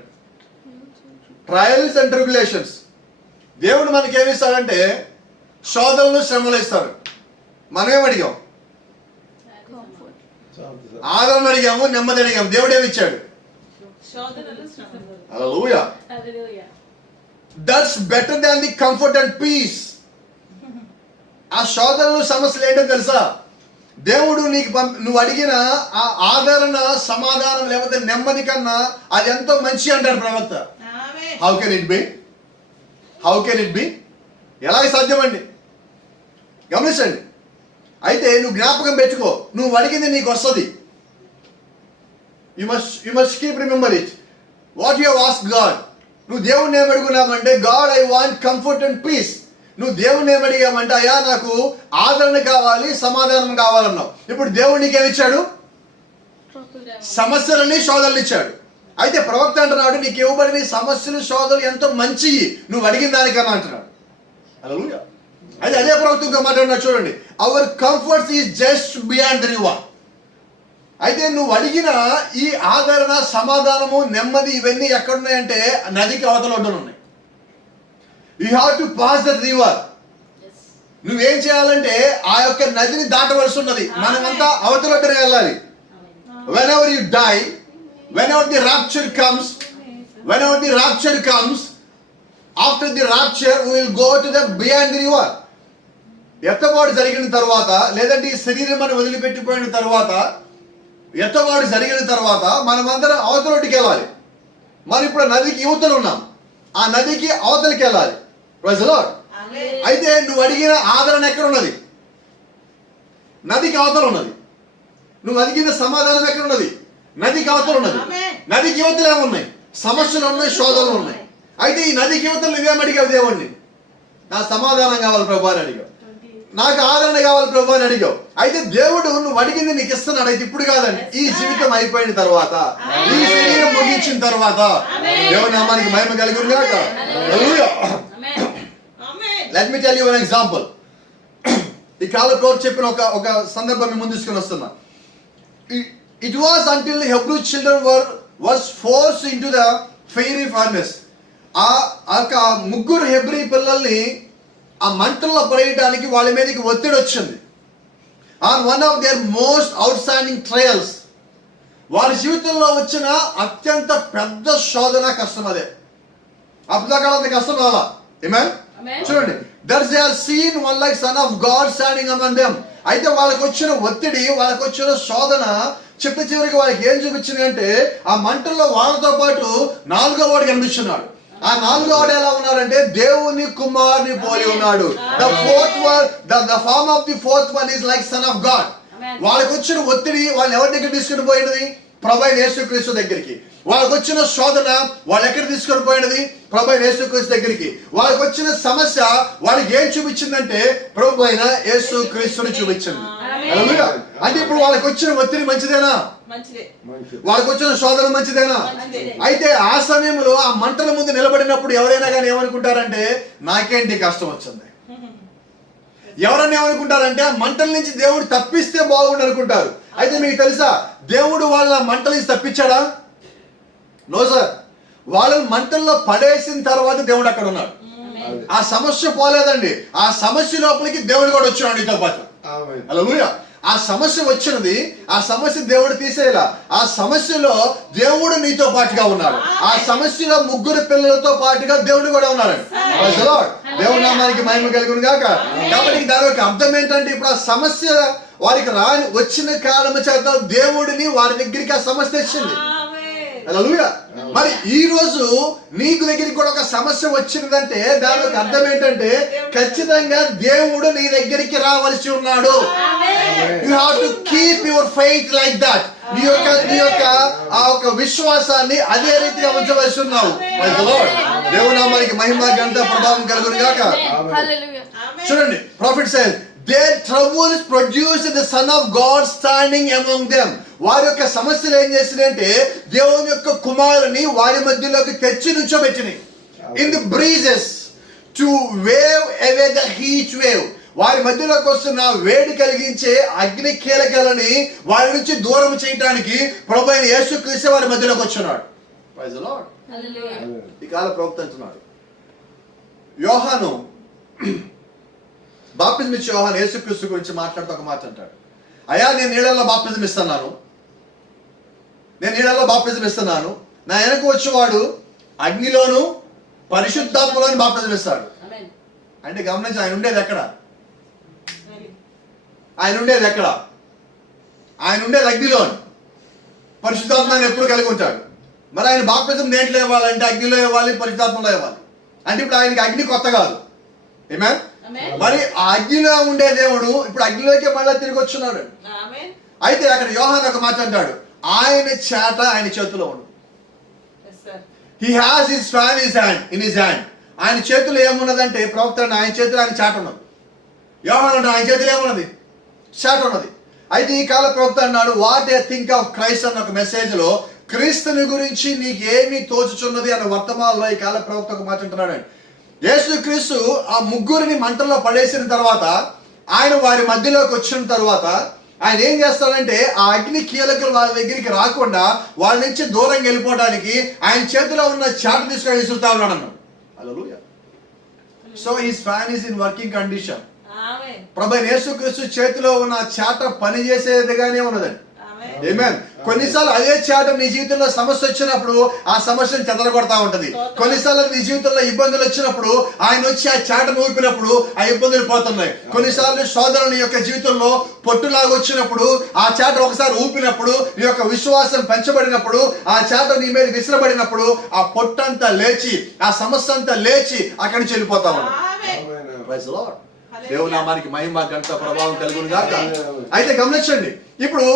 trials and tribulations. దేవుడు మనకి ఏమి ఇస్తాడంటే శోధనలు, శ్రమలు ఇస్తాడు. మనం ఏమి అడిగాం? ఆదరణ అడిగాము, నెమ్మది అడిగాము. దేవుడు ఏమి ఇచ్చాడు? హల్లెలూయా. That's better than the comfort and peace. ఆ శోధనలు, సమస్యలు ఏంటో తెలుసా? దేవుడు నీకు నువ్వు అడిగిన ఆ ఆదరణ, సమాధానం లేకపోతే నెమ్మది కన్నా అది ఎంతో మంచి అంటాడు ప్రవక్త. How can it be? How can it be? ఎలా సాధ్యమండి? గమనించండి. అయితే నువ్వు జ్ఞాపకం పెట్టుకో, నువ్వు అడిగింది నీకు వస్తుంది. You must keep remember it. What you have asked God. నువ్వు దేవుణ్ణి ఏం అడుగున్నావంటే, God I want comfort and peace. నువ్వు దేవుణ్ణి ఏం అడిగామంటే, అయ్యా నాకు ఆదరణ కావాలి, సమాధానం కావాలన్నావు. ఇప్పుడు దేవుడు నీకేమిచ్చాడు? సమస్యలని, శోధనలు ఇచ్చాడు. అయితే ప్రవక్త అంటున్నాడు, నీకు ఇవ్వబడిన సమస్యలు, శోధనలు ఎంతో మంచి, నువ్వు అడిగిన దానికన్నా అంటున్నాడు. హల్లెలూయా. అయితే అదే ప్రవక్త ఇంకా మాట్లాడినా చూడండి, our comforts is just beyond the river. అయితే నువ్వు అడిగిన ఈ ఆదరణ, సమాధానము, నెమ్మది ఇవన్నీ ఎక్కడున్నాయంటే నదికి అవతల ఒడ్డున ఉన్నాయి. You have to pass the river. నువ్వేం చేయాలంటే ఆ యొక్క నదిని దాటవలసి ఉన్నది. మనమంతా అవతల ఒడ్డున వెళ్ళాలి. Whenever you die, whenever the rapture comes, after the rapture we will go to the beyond the river. ఎత్తబాటు జరిగిన తర్వాత, లేదంటే ఈ శరీరం మనం వదిలిపెట్టిపోయిన తర్వాత, ఎత్తబాటు జరిగిన తర్వాత మనమందరం అవతలొడ్డుకి వెళ్ళాలి. మనం ఇప్పుడు నదికి యువతలు ఉన్నాం, ఆ నదికి అవతలకి వెళ్ళాలి. Praise the Lord. అయితే నువ్వు అడిగిన ఆదరణ ఎక్కడ ఉన్నది? నదికి అవతల ఉన్నది. నువ్వు అడిగిన సమాధానం ఎక్కడ ఉన్నది? నదికి అవతల ఉన్నది. నదికి యువతలు ఏమున్నాయి? సమస్యలు ఉన్నాయి, శోధనలు ఉన్నాయి. అయితే ఈ నదికి యువతలు నువ్వేం అడిగావు దేవుణ్ణి? నా సమాధానం కావాలి ప్రభు అని అడిగావు, నాకు ఆదరణ కావాలి ప్రభు అని అడిగావు. అయితే దేవుడు నువ్వు అడిగింది నీకు ఇస్తున్నాడు. అయితే ఇప్పుడు కాదండి, ఈ జీవితం అయిపోయిన తర్వాత, ఈ శరీరం ముగించిన తర్వాత దేవుని నామానికి మహిమ కలుగును గాక. హల్లెలూయా. Let me tell you one example. ఈ కాల ప్రోర్ చెప్పిన ఒక సందర్భం ముందు తీసుకొని వస్తున్నా. It was until the Hebrew children was forced into the fiery furnace. ఆ ముగ్గురు హెబ్రీ పిల్లల్ని ఆ మంటల్లో పడేయడానికి వాళ్ళ మీదకి ఒత్తిడి వచ్చింది. On one of their most out standing trials. వారి జీవితంలో వచ్చిన అత్యంత పెద్ద శోధన, కష్టం అదే. అప్పుడు కష్టం రాలా. ఆమేన్. చూడండి, that's they are seen one like son of God standing among them. అయితే వాళ్ళకి వచ్చిన ఒత్తిడి, వాళ్ళకి వచ్చిన శోధన చివరికి వాళ్ళకి ఏం చూపించింది అంటే, ఆ మంటల్లో వాళ్ళతో పాటు నాలుగో వాడు కనిపిస్తున్నాడు. ఆ నాలుగో వాడు ఎలా ఉన్నాడంటే దేవుని కుమారుని పోలి ఉన్నాడు. The form of the fourth one is like son of God. వాళ్ళకి వచ్చిన ఒత్తిడి వాళ్ళు ఎవరి దగ్గర తీసుకుని పోయినది? ప్రభు అయిన యేసుక్రీస్తు దగ్గరికి. వాళ్ళకి వచ్చిన శోధన వాళ్ళు ఎక్కడ తీసుకొని పోయినది? ప్రభు అయిన యేసుక్రీస్తు దగ్గరికి. వాళ్ళకి వచ్చిన సమస్య వాళ్ళకి ఏం చూపించిందంటే ప్రభు అయిన యేసుక్రీస్తుని చూపించింది. అంటే ఇప్పుడు వాళ్ళకి వచ్చిన ఒత్తిడి మంచిదేనా? వాళ్ళకి వచ్చిన శోధన మంచిదేనా? అయితే ఆ సమయంలో ఆ మంటల ముందు నిలబడినప్పుడు ఎవరైనా కానీ ఏమనుకుంటారంటే, నాకేంటి కష్టం వచ్చింది. ఎవరన్నా ఏమనుకుంటారంటే, ఆ మంటల నుంచి దేవుడు తప్పిస్తే బాగుండు అనుకుంటారు. అయితే మీకు తెలుసా, దేవుడు వాళ్ళ మంటల నుంచి తప్పించాడా? No sir. వాళ్ళని మంటల్లో పడేసిన తర్వాత దేవుడు అక్కడ ఉన్నాడు. ఆ సమస్య పోలేదండి. ఆ సమస్య లోపలికి దేవుడు కూడా వచ్చాడు నీతో పాటు. హల్లెలూయా. ఆ సమస్య వచ్చినది, ఆ సమస్య దేవుడు తీసేలా. ఆ సమస్యలో దేవుడు నీతో పాటుగా ఉన్నాడు. ఆ సమస్యలో ముగ్గురు పిల్లలతో పాటుగా దేవుడు కూడా ఉన్నాడు. దేవుడి నామానికి మహిమ కలుగును గాక. కాబట్టి దాని యొక్క అర్థం ఏంటంటే, ఇప్పుడు ఆ సమస్య వారికి వచ్చిన కారణం చేత దేవుడిని వారి దగ్గరికి ఆ సమస్య తెచ్చింది. హల్లెలూయా. మరి ఈ రోజు నీకు దగ్గరికి కూడా ఒక సమస్య వచ్చిందంటే దాని యొక్క అర్థం ఏంటంటే, ఖచ్చితంగా దేవుడు నీ దగ్గరికి రావాల్సి ఉన్నాడు. You have to keep your faith like that. నీ యొక్క ఆ యొక్క విశ్వాసాన్ని అదే రీతిగా ఉంచవలసి ఉన్నావు. దేవుని నామానికి మహిమ, ఘనత, ప్రభావం కలుగును గాక. చూడండి, prophet says their troubles produced the son of God standing among them. వారి యొక్క సమస్యలు ఏం చేసినాయంటే దేవుని యొక్క కుమారుని వారి మధ్యలోకి తెచ్చి నుంచోబెట్టినాయి. In the breezes to wave away the heat wave. వారి మధ్యలోకి వస్తున్న వేడి కలిగించే అగ్ని కీలకలని వారి నుంచి దూరం చేయడానికి ప్రభు అయిన యేసుక్రీస్తు వారి మధ్యలోకి వచ్చున్నాడు. Praise the lord. హల్లెలూయా. ఈ కాల ప్రవక్త అంటున్నాడు, యోహాను బాప్తిజం ఇచ్చే యోహాను యేసుక్రీస్తు గురించి మాట్లాడుతూ ఒక మాట అంటాడు, అయ్యా నేను నీళ్ళల్లో బాప్తిజం ఇస్తున్నాను, నా వెనక వచ్చేవాడు అగ్నిలోను పరిశుద్ధాత్మలోను బాప్తిజం ఇస్తాడు. అంటే గమనించి, ఆయన ఉండేది ఎక్కడ? ఆయన ఉండేది అగ్నిలోను. పరిశుద్ధాత్మని ఎప్పుడు కలిగి ఉంటాడు? మరి ఆయన బాప్తిజం దేంట్లో ఇవ్వాలంటే అగ్నిలో ఇవ్వాలి, పరిశుద్ధాత్మలో ఇవ్వాలి. అంటే ఇప్పుడు ఆయనకి అగ్ని కొత్త కాదు. ఆమేన్. మరి ఆ అగ్నిలో ఉండే దేవుడు ఇప్పుడు అగ్నిలోకి మళ్ళీ తిరిగి వచ్చున్నాడు. అయితే అక్కడ యోహాను ఒక మాట అంటాడు, ఆయన చేట ఆయన చేతిలో ఉంది. He has his fan in his hand. ఆయన చేతిలో ఏమున్నదంటే ప్రవక్త ఆయన చేతిలో ఆయన చాట ఉన్నది. యోహాను అంటే ఆయన చేతిలో ఏమున్నది? చాట ఉన్నది. అయితే ఈ కాల ప్రవక్త అన్నాడు, what a think of Christ అన్న ఒక మెసేజ్ లో క్రీస్తుని గురించి నీకు ఏమి తోచుచున్నది అన్న వర్తమానంలో ఈ కాల ప్రవక్త ఒక మాట అంటున్నాడు. యేసు క్రీస్తు ఆ ముగ్గురిని మంటల్లో పడేసిన తర్వాత ఆయన వారి మధ్యలోకి వచ్చిన తర్వాత ఆయన ఏం చేస్తాడంటే ఆ అగ్ని కీలకులు వాళ్ళ దగ్గరికి రాకుండా వాళ్ళ నుంచి దూరంగా వెళ్ళిపోవడానికి ఆయన చేతిలో ఉన్న చాట తీసుకొని విసురుతా ఉన్నాడు అన్నాడు. హల్లెలూయా. So his fan is in working condition. ప్రభువైన యేసుక్రీస్తు చేతిలో ఉన్న చాట పని చేసేదిగానే ఉన్నదండి. ఆమేన్. కొన్నిసార్లు అదే చాట నీ జీవితంలో సమస్య వచ్చినప్పుడు ఆ సమస్యను చెదరగొడతా ఉంటది. కొన్నిసార్లు నీ జీవితంలో ఇబ్బందులు వచ్చినప్పుడు ఆయన వచ్చి ఆ చాటను ఊపినప్పుడు ఆ ఇబ్బందులు పోతున్నాయి. కొన్నిసార్లు సోదరుని యొక్క జీవితంలో పొట్టులాగా వచ్చినప్పుడు ఆ చాట ఒకసారి ఊపినప్పుడు నీ యొక్క విశ్వాసం పెంచబడినప్పుడు ఆ చాట నీ మీద విసిరబడినప్పుడు ఆ పొట్టంతా లేచి ఆ సమస్య అంతా లేచి అక్కడి నుంచి వెళ్ళిపోతా ఉంది. Praise the Lord. దేవుని నామానికి మహిమ ఘనత ప్రభావం కలుగును గాక. అయితే గమనించండి, ఇప్పుడు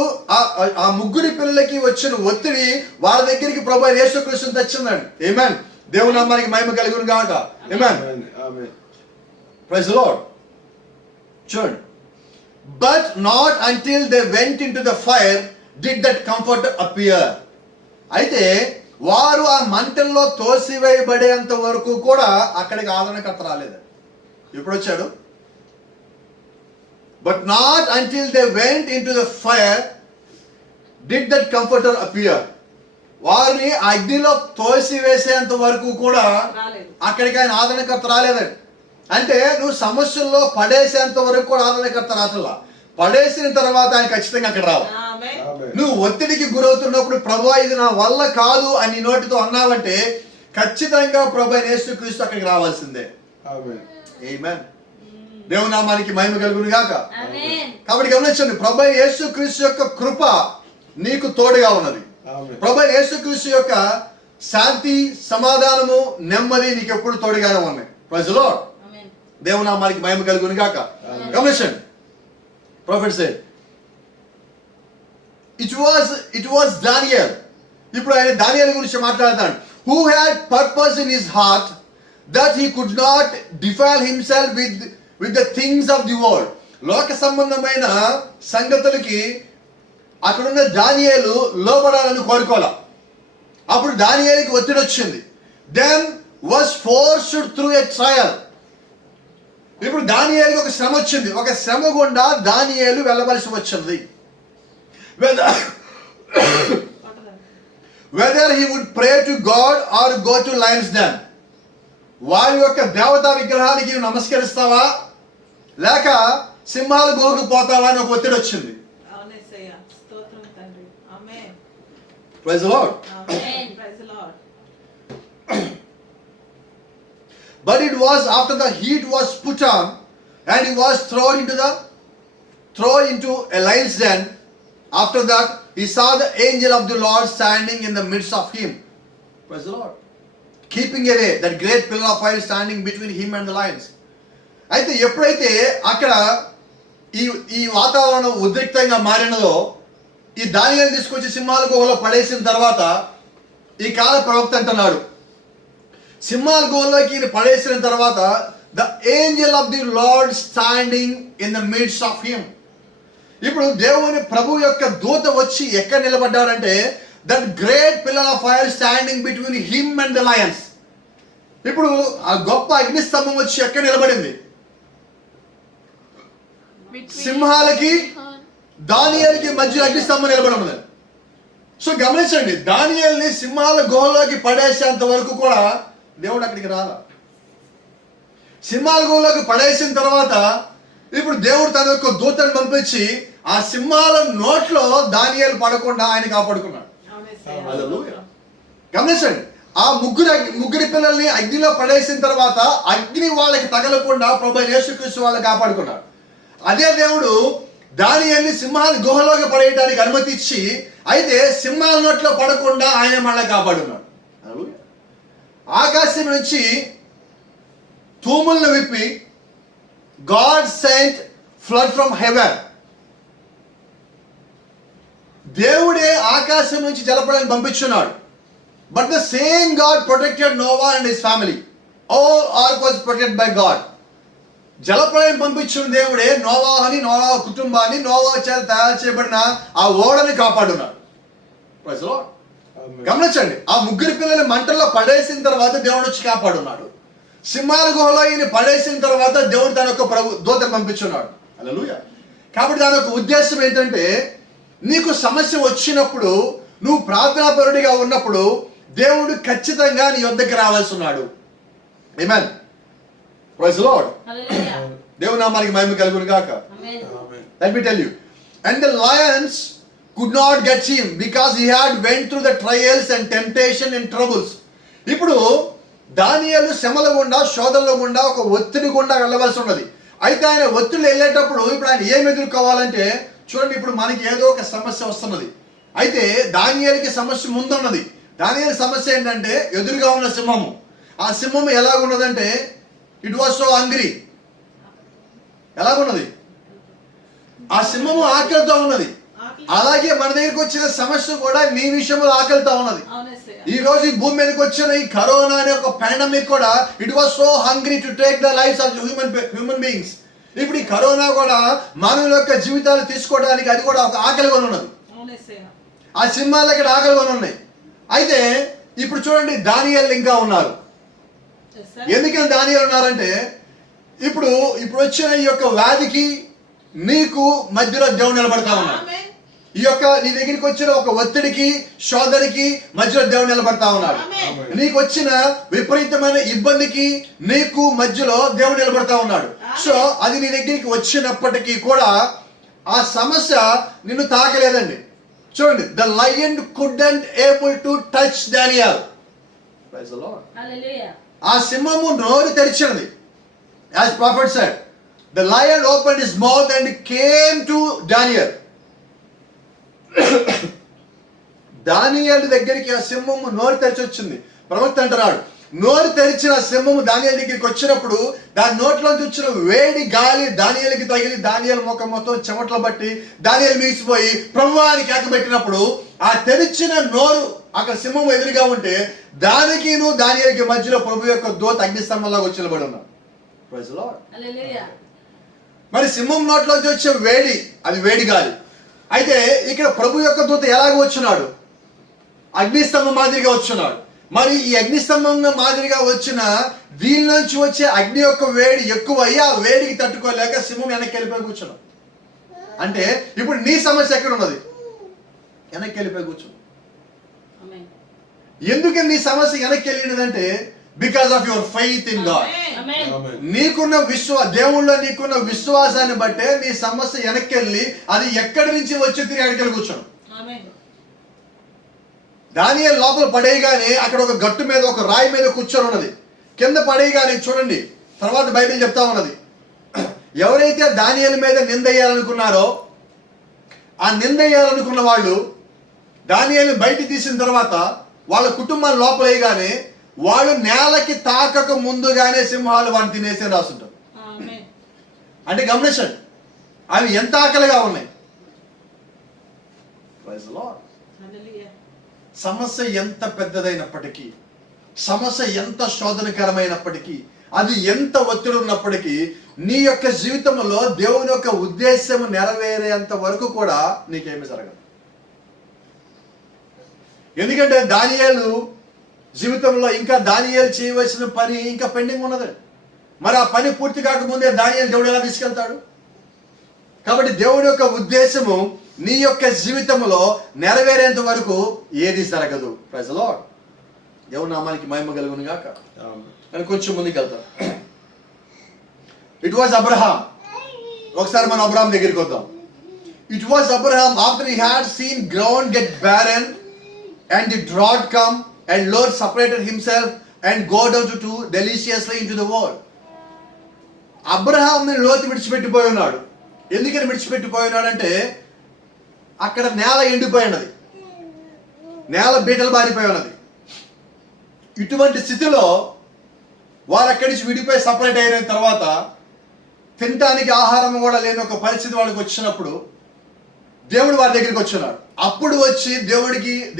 ఆ ముగ్గురి పిల్లలకి వచ్చిన ఒత్తిడి వాళ్ళ దగ్గరికి ప్రభువైన యేసుక్రీస్తుని తెచ్చిందండి. ఆమేన్. దేవుని నామానికి మహిమ కలుగును గాక. ఆమేన్. Praise the lord. చూడండి, but not until they went into the fire did that comfort appear. అయితే వారు ఆ మంటల్లో తోసివేయబడేంత వరకు కూడా అక్కడికి ఆదరణకర్త రాలేదు. ఎప్పుడు వచ్చాడు? But not until they went into the fire did that comforter appear. వారిని అగ్నిలో తోసివేసేంత వరకు కూడా అక్కడికి ఆయన ఆదరణకర్త రాలేదండి. అంటే నువ్వు సమస్యల్లో పడేసేంత వరకు కూడా ఆదరణకర్త రాట్లా. పడేసిన తర్వాత ఆయన ఖచ్చితంగా అక్కడ రావాలి. నువ్వు ఒత్తిడికి గురవుతున్నప్పుడు ప్రభువా ఇది నా వల్ల కాదు అని నోటితో అన్నావంటే ఖచ్చితంగా ప్రభువైన యేసుక్రీస్తు అక్కడికి రావాల్సిందే. ఆమేన్. దేవుని నామానికి మహిమ కలుగును గాక. కాబట్టి గమనించండి, ప్రభువైన యేసుక్రీస్తు యొక్క కృప నీకు తోడుగా ఉన్నది. ప్రభువైన యేసుక్రీస్తు యొక్క శాంతి, సమాధానము, నెమ్మది నీకు ఎప్పుడు తోడుగానే ఉన్నాయి. Praise the Lord. దేవుని నామానికి మహిమ కలుగును గాక. గమనించండి, prophet said it was Daniel. ఇప్పుడు ఆయన దానియేలు గురించి మాట్లాడతాడు. Who had purpose in his heart that he could not defile himself with the things of the world. లోక సంబంధమైన సంగతులకి అక్కడున్న దానియేలు లోబడాలని కోరుకోలే. అప్పుడు దానియేలుకి ఒత్తిడి వచ్చింది. Then was forced through a trial. ఇప్పుడు దానియేలుకి ఒక శ్రమ వచ్చింది. ఒక శ్రమ గుండా దానియేలు వెళ్ళవలసి వచ్చింది. Whether he would pray to God or go to lion's den. వారి యొక్క దేవతా విగ్రహానికి నమస్కరిస్తావా లేక సింహాల గుహకు పోతావా అని ఒక ఒత్తిడి వచ్చింది. Praise the Lord. But it was after the heat was put on and he was thrown into a lion's den. After that he saw the angel of the Lord standing in the midst of him. Praise the Lord. Keeping away that great pillar of fire standing between him and the lions. అయితే ఎప్పుడైతే అక్కడ ఈ వాతావరణం ఉద్రిక్తంగా మారినదో ఈ దానియేలు తీసుకొచ్చి సింహాల గుహలో పడేసిన తర్వాత ఈ కాల ప్రవక్త అంటున్నాడు, సింహాల గుహలోకి పడేసిన తర్వాత the angel of the lord standing in the midst of him. ఇప్పుడు దేవుని ప్రభు యొక్క దూత వచ్చి ఎక్కడ నిలబడ్డాడంటే that great pillar of fire standing between him and the lions. ఇప్పుడు ఆ గొప్ప అగ్నిస్తంభం వచ్చి ఎక్కడ నిలబడింది? సింహాలకి దానియేలుకి మధ్య అగ్నిస్తంభం నిలబడి ఉన్నది. సో గమనించండి, దానియేలుని సింహాల గుహలోకి పడేసేంత వరకు కూడా దేవుడు అక్కడికి రాలా. సింహాల గుహలోకి పడేసిన తర్వాత ఇప్పుడు దేవుడు తన యొక్క దూతను పంపించి ఆ సింహాల నోట్లో దానియేలు పడకుండా ఆయన కాపాడుకున్నాడు. గమనించండి, ఆ ముగ్గురి పిల్లల్ని అగ్నిలో పడేసిన తర్వాత అగ్ని వాళ్ళకి తగలకుండా ప్రభువైన యేసుక్రీస్తు వాళ్ళని కాపాడుకున్నాడు. అదే దేవుడు దానియేలుని సింహాల గుహలోకి పడేయడానికి అనుమతి ఇచ్చి, అయితే సింహాల నోట్లో పడకుండా ఆయన మళ్ళీ కాపాడున్నాడు. హల్లెలూయా. ఆకాశం నుంచి తూములను విప్పి God sent flood from heaven. దేవుడే ఆకాశం నుంచి జలప్రళయం పంపించున్నాడు. But the same God protected Noah and his family. All ark was protected by God. జలప్రళయం పంపించిన దేవుడే నోవాహుని, నోవా కుటుంబాన్ని, నోవా చేత తయారు చేయబడిన ఆ ఓడని కాపాడున్నాడు. గమనించండి, ఆ ముగ్గురు పిల్లలు మంటల్లో పడేసిన తర్వాత దేవుడు వచ్చి కాపాడున్నాడు. సింహాల గుహలో ఈయన పడేసిన తర్వాత దేవుడు తన యొక్క దూతను పంపించున్నాడు. హల్లెలూయా. కాబట్టి దాని యొక్క ఉద్దేశం ఏంటంటే, నీకు సమస్య వచ్చినప్పుడు, నువ్వు ప్రార్థనాపరుడిగా ఉన్నప్పుడు దేవుడు ఖచ్చితంగా నీ యొద్దకు రావాల్సి ఉన్నాడు. ఆమేన్. Praise the lord. హల్లెలూయా. దేవుని నామానికి మహిమ కలుగును గాక. ఆమేన్. Let me tell you. And the lions could not get him because he had went through the trials and temptation and troubles. ఇప్పుడు దానియేలు శ్రమల గుండా, శోధనల గుండా, ఒక ఒత్తిడి గుండా వెళ్ళవలసి ఉన్నది. అయితే ఆయన ఒత్తిడి వెళ్ళేటప్పుడు ఇప్పుడు ఆయన ఏం ఎదుర్కోవాలంటే, చూడండి, ఇప్పుడు మనకి ఏదో ఒక సమస్య వస్తున్నది. అయితే దానియేలుకి సమస్య ముందున్నది. దానియేలు సమస్య ఏంటంటే, ఎదురుగా ఉన్న సింహము. ఆ సింహము ఎలాగున్నదంటే, ఇట్ వాజ్ సో హంగ్రీ. ఎలాగున్నది? ఆ సింహము ఆకలితో ఉన్నది. అలాగే మన దగ్గరికి వచ్చిన సమస్య కూడా నీ విషయంలో ఆకలితో ఉన్నది. ఈ రోజు ఈ భూమి మీదకి వచ్చిన ఈ కరోనా అనే ఒక పాండమిక్ కూడా it was so hungry to take the lives of human beings. ఇప్పుడు ఈ కరోనా కూడా మానవుల యొక్క జీవితాలు తీసుకోవడానికి అది కూడా ఒక ఆకలిగా ఉన్నది. ఆ సింహాలు ఇక్కడ ఆకలిగా ఉన్నాయి. అయితే ఇప్పుడు చూడండి, దానియేలు ఇంకా ఉన్నారు. ఎందుకని దానియేలు ఉన్నారంటే, ఇప్పుడు వచ్చిన ఈ యొక్క వ్యాధికి నీకు మధ్యలో దేవుడు నిలబడతా ఉన్నాడు. ఈ యొక్క నీ దగ్గరికి వచ్చిన ఒక ఒత్తిడికి, శోధనకి మధ్యలో దేవుడు నిలబడతా ఉన్నాడు. నీకు వచ్చిన విపరీతమైన ఇబ్బందికి నీకు మధ్యలో దేవుడు నిలబడతా ఉన్నాడు. సో అది నీ దగ్గరికి వచ్చినప్పటికీ కూడా ఆ సమస్య నిన్ను తాకలేదండి. చూడండి, the lion couldn't able to touch దానియేల్. Praise the lord. హల్లెలూయా. ఆ సింహము నోరు తెరిచినది. As prophet said, the lion opened his mouth and came to Daniel. దానియేలు దగ్గరికి ఆ సింహము నోరు తెరిచి వచ్చింది. ప్రవక్త అంటున్నాడు, నోరు తెరిచిన సింహము దానియేలు దగ్గరికి వచ్చినప్పుడు దాని నోట్లోంచి వచ్చిన వేడి గాలి దానియేలుకి తగిలి దానియేలు ముఖం మొత్తం చెమటలు బట్టి దానియేలు మిగిసిపోయి ప్రభువానికి కేకబెట్టినప్పుడు ఆ తెరిచిన నోరు అక్కడ సింహం ఎదురుగా ఉంటే దానికి దానియేలుకి మధ్యలో ప్రభు యొక్క దూత అగ్నిస్తంభంలాగా వచ్చి నిలబడి ఉన్నాడు. Praise the lord. హల్లెలూయా. మరి సింహం నోట్లోంచి వచ్చే వేడి, అది వేడి గాలి. అయితే ఇక్కడ ప్రభు యొక్క దూత ఎలాగ వచ్చున్నాడు? అగ్నిస్తంభం మాదిరిగా వచ్చున్నాడు. మరి ఈ అగ్నిస్తంభం మాదిరిగా వచ్చిన దీని నుంచి వచ్చే అగ్ని యొక్క వేడి ఎక్కువయ్యి ఆ వేడికి తట్టుకోలేక సింహం వెనక్కి వెళ్ళిపోయి కూర్చున్నాడు. అంటే ఇప్పుడు నీ సమస్య ఎక్కడ ఉన్నది? వెనక్కి వెళ్ళిపోయి కూర్చున్నాడు. ఎందుకని నీ సమస్య వెనక్కి వెళ్ళినదంటే, because of your faith in God. నీకున్న దేవుళ్ళో నీకున్న విశ్వాసాన్ని బట్టే నీ సమస్య వెనక్కి వెళ్ళి అది ఎక్కడి నుంచి వచ్చి తిరిగి అడిగి కూర్చోను. దానియేలు లోపల పడేయగానే అక్కడ ఒక గట్టు మీద ఒక రాయి మీద కూర్చొని ఉన్నది. కింద పడేయగానే చూడండి, తర్వాత బైబిల్ చెప్తా ఉన్నది, ఎవరైతే దానియేలు మీద నిందయ్యాలనుకున్నారో ఆ నిందయ్యాలనుకున్న వాళ్ళు దానియేలు బయటికి తీసిన తర్వాత వాళ్ళ కుటుంబాన్ని లోపలేయగానే వాళ్ళు నేలకి తాకక ముందుగానే సింహాలు వాడిని తినేసే రాసుంటారు. అంటే గమనించండి, అవి ఎంత ఆకలిగా ఉన్నాయి. సమస్య ఎంత పెద్దదైనప్పటికీ, సమస్య ఎంత శోధనకరమైనప్పటికీ, అది ఎంత ఒత్తిడి ఉన్నప్పటికీ నీ యొక్క జీవితంలో దేవుని యొక్క ఉద్దేశం నెరవేరేంత వరకు కూడా నీకేమీ జరగదు. ఎందుకంటే దానియేలు జీవితంలో ఇంకా దానియేలు చేయవలసిన పని ఇంకా పెండింగ్ ఉన్నది. మరి ఆ పని పూర్తి కాకముందే దానియేలు దేవుడు ఎలా తీసుకెళ్తాడు? కాబట్టి దేవుడి యొక్క ఉద్దేశము నీ యొక్క జీవితంలో నెరవేరేంత వరకు ఏది జరగదు. Praise the Lord. దేవుని నామానికి మహిమ కలుగును గాక. నేను కొంచెం ముందుకు వెళ్తాను. It was Abraham. ఒకసారి మనం అబ్రహాం దగ్గరికి వద్దాం. It was Abraham after he had seen ground get barren and the drought come and Lord separated himself and go down to deliciously into the world. అబ్రహాంని లోతు విడిచిపెట్టిపోయి ఉన్నాడు. ఎందుకని విడిచిపెట్టిపోయినాడంటే అక్కడ నేల ఎండిపోయినది, నేల బీటలు బారిపోయి ఉన్నది. ఇటువంటి స్థితిలో వారు అక్కడి నుంచి విడిపోయి సపరేట్ అయిన తర్వాత తినటానికి ఆహారం కూడా లేని ఒక పరిస్థితి వాళ్ళకి వచ్చినప్పుడు దేవుడు వారి దగ్గరికి వచ్చినాడు. అప్పుడు వచ్చి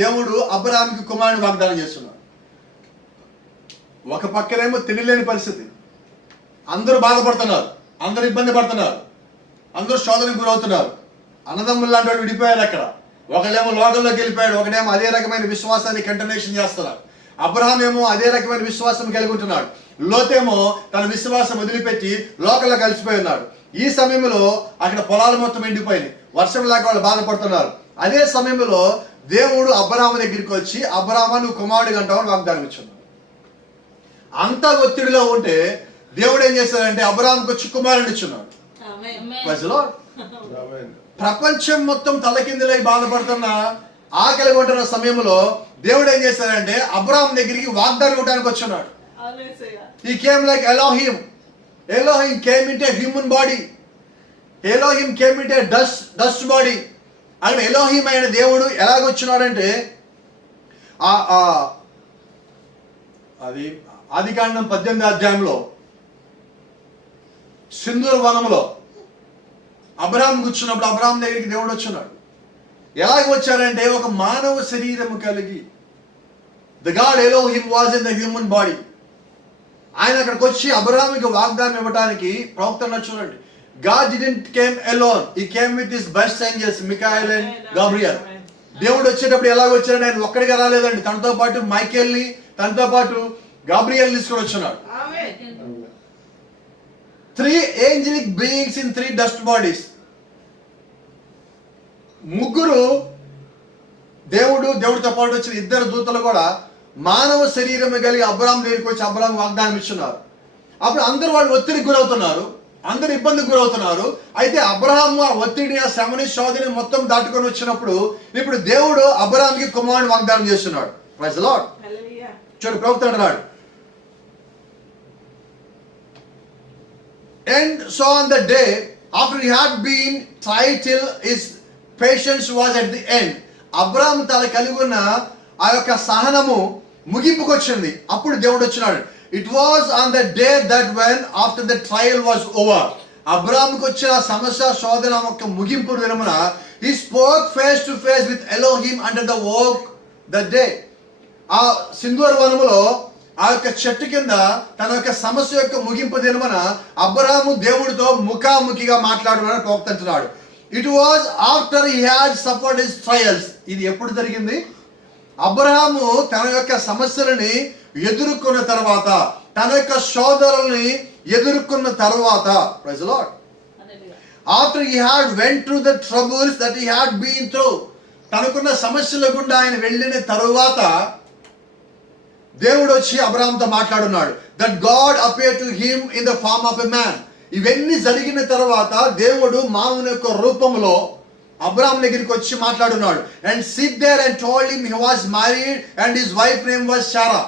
దేవుడు అబ్రాహాముకి కుమారుని వాగ్దానం చేస్తున్నాడు. ఒక పక్కనేమో తినలేని పరిస్థితి, అందరూ బాధపడుతున్నారు, అందరూ ఇబ్బంది పడుతున్నారు, అందరూ శోధనకు గురవుతున్నారు. అన్నదమ్ములు లాంటి వాళ్ళు విడిపోయారు. అక్కడ ఒకళ్ళేమో లోకంలోకి వెళ్ళిపోయాడు, ఒకడేమో అదే రకమైన విశ్వాసాన్ని కంటిన్యూషన్ చేస్తున్నారు. అబ్రహాం ఏమో అదే రకమైన విశ్వాసం కలిగి ఉంటున్నాడు. లోతేమో తన విశ్వాసం వదిలిపెట్టి లోకంలో కలిసిపోయి ఉన్నాడు. ఈ సమయంలో అక్కడ పొలాలు మొత్తం ఎండిపోయింది, వర్షం లేక వాళ్ళు బాధపడుతున్నారు. అదే సమయంలో దేవుడు అబ్రహాము దగ్గరికి వచ్చి, అబ్రహాము నువ్వు కుమారుడు అంటావని వాగ్దానం ఇచ్చున్నాడు. అంత ఒత్తిడిలో ఉంటే దేవుడు ఏం చేశాడంటే అబ్రహాముకు వచ్చి కుమారుని ఇచ్చున్నాడు. ప్రపంచం మొత్తం తలకిందులై బాధపడుతున్న ఆకలి ఉంటున్న సమయంలో దేవుడు ఏం చేశాడంటే అబ్రహాం దగ్గరికి వాగ్దానం ఇవ్వడానికి వచ్చున్నాడు. He came like Elohim. Elohim came into a human body. Elohim came into a dust body. అక్కడ ఎలోహిం అయిన దేవుడు ఎలాగొచ్చినాడంటే అది ఆదికాండం 18వ అధ్యాయంలో సింధూర వనంలో అబ్రహాం కూర్చున్నప్పుడు అబ్రహాం దగ్గరికి దేవుడు వచ్చున్నాడు. ఎలాగ వచ్చాడంటే ఒక మానవ శరీరము కలిగి, the God Elohim was in the human body. ఆయన అక్కడికి వచ్చి అబ్రహాముకి వాగ్దానం ఇవ్వడానికి ప్రవక్తను చూడండి. God didn't came alone. He came with his best angels, Michael and Gabriel. దేవుడు వచ్చేటప్పుడు ఎలాగ వచ్చాడు? ఆయన ఒక్కడిగా రాలేదండి, తనతో పాటు మైకేల్ని, తనతో పాటు గాబ్రియల్ తీసుకొని వచ్చున్నాడు. 3 angelic beings in 3 dust bodies. ముగ్గురు దేవుడితో పాటు వచ్చిన 2 దూతలు కూడా మానవ శరీరం కలిగి అబ్రహాం దగ్గరికి వచ్చి అబ్రహాం వాగ్దానం ఇచ్చున్నారు. అప్పుడు అందరూ వాళ్ళు ఒత్తిడికి గురవుతున్నారు, అందరు ఇబ్బందికి గురవుతున్నారు. అయితే అబ్రహాము ఆ ఒత్తిడి, ఆ శ్రమని, శోధని మొత్తం దాటుకొని వచ్చినప్పుడు ఇప్పుడు దేవుడు అబ్రహాంకి కుమారుని వాగ్దానం చేస్తున్నాడు. Praise the lord. చూడండి, ప్రవక్త అంటున్నాడు, and so on the day after he had been tried till his patience was at the end. Abraham తన కలిగి ఉన్న ఆ యొక్క సహనము ముగింపుకు వచ్చింది. అప్పుడు దేవుడు వచ్చినాడు. It was on the day that when after the trial was over, అబ్రహాముకు వచ్చిన సమస్య శోధన యొక్క ముగింపు దినమున he spoke face to face with Elohim under the oak that day. ఆ సింధూర వనములో ఆ యొక్క చెట్టు కింద తన యొక్క సమస్య యొక్క ముగింపు దినమున అబ్రహాము దేవుడితో ముఖాముఖిగా మాట్లాడుతున్నాడు ప్రవక్త అంటున్నాడు. It was after he had suffered his trials. ఇది ఎప్పుడు జరిగింది? అబ్రహాము తన యొక్క సమస్యలని ఎదుర్కొన్న తర్వాత, తన యొక్క శోధనల్ని ఎదుర్కొన్న తర్వాత, praise the lord, after he had went through the troubles that he had been through, తనకున్న సమస్యల గుండా ఆయన వెళ్ళిన తరువాత దేవుడు వచ్చి అబ్రహాంతో మాట్లాడున్నాడు. That God appeared to him in the form of a man. ఇవన్నీ జరిగిన తర్వాత దేవుడు మానవుని యొక్క రూపంలో అబ్రహాం దగ్గరికి వచ్చి మాట్లాడున్నాడు. And sit there and told him he was married and his wife name was Sarah.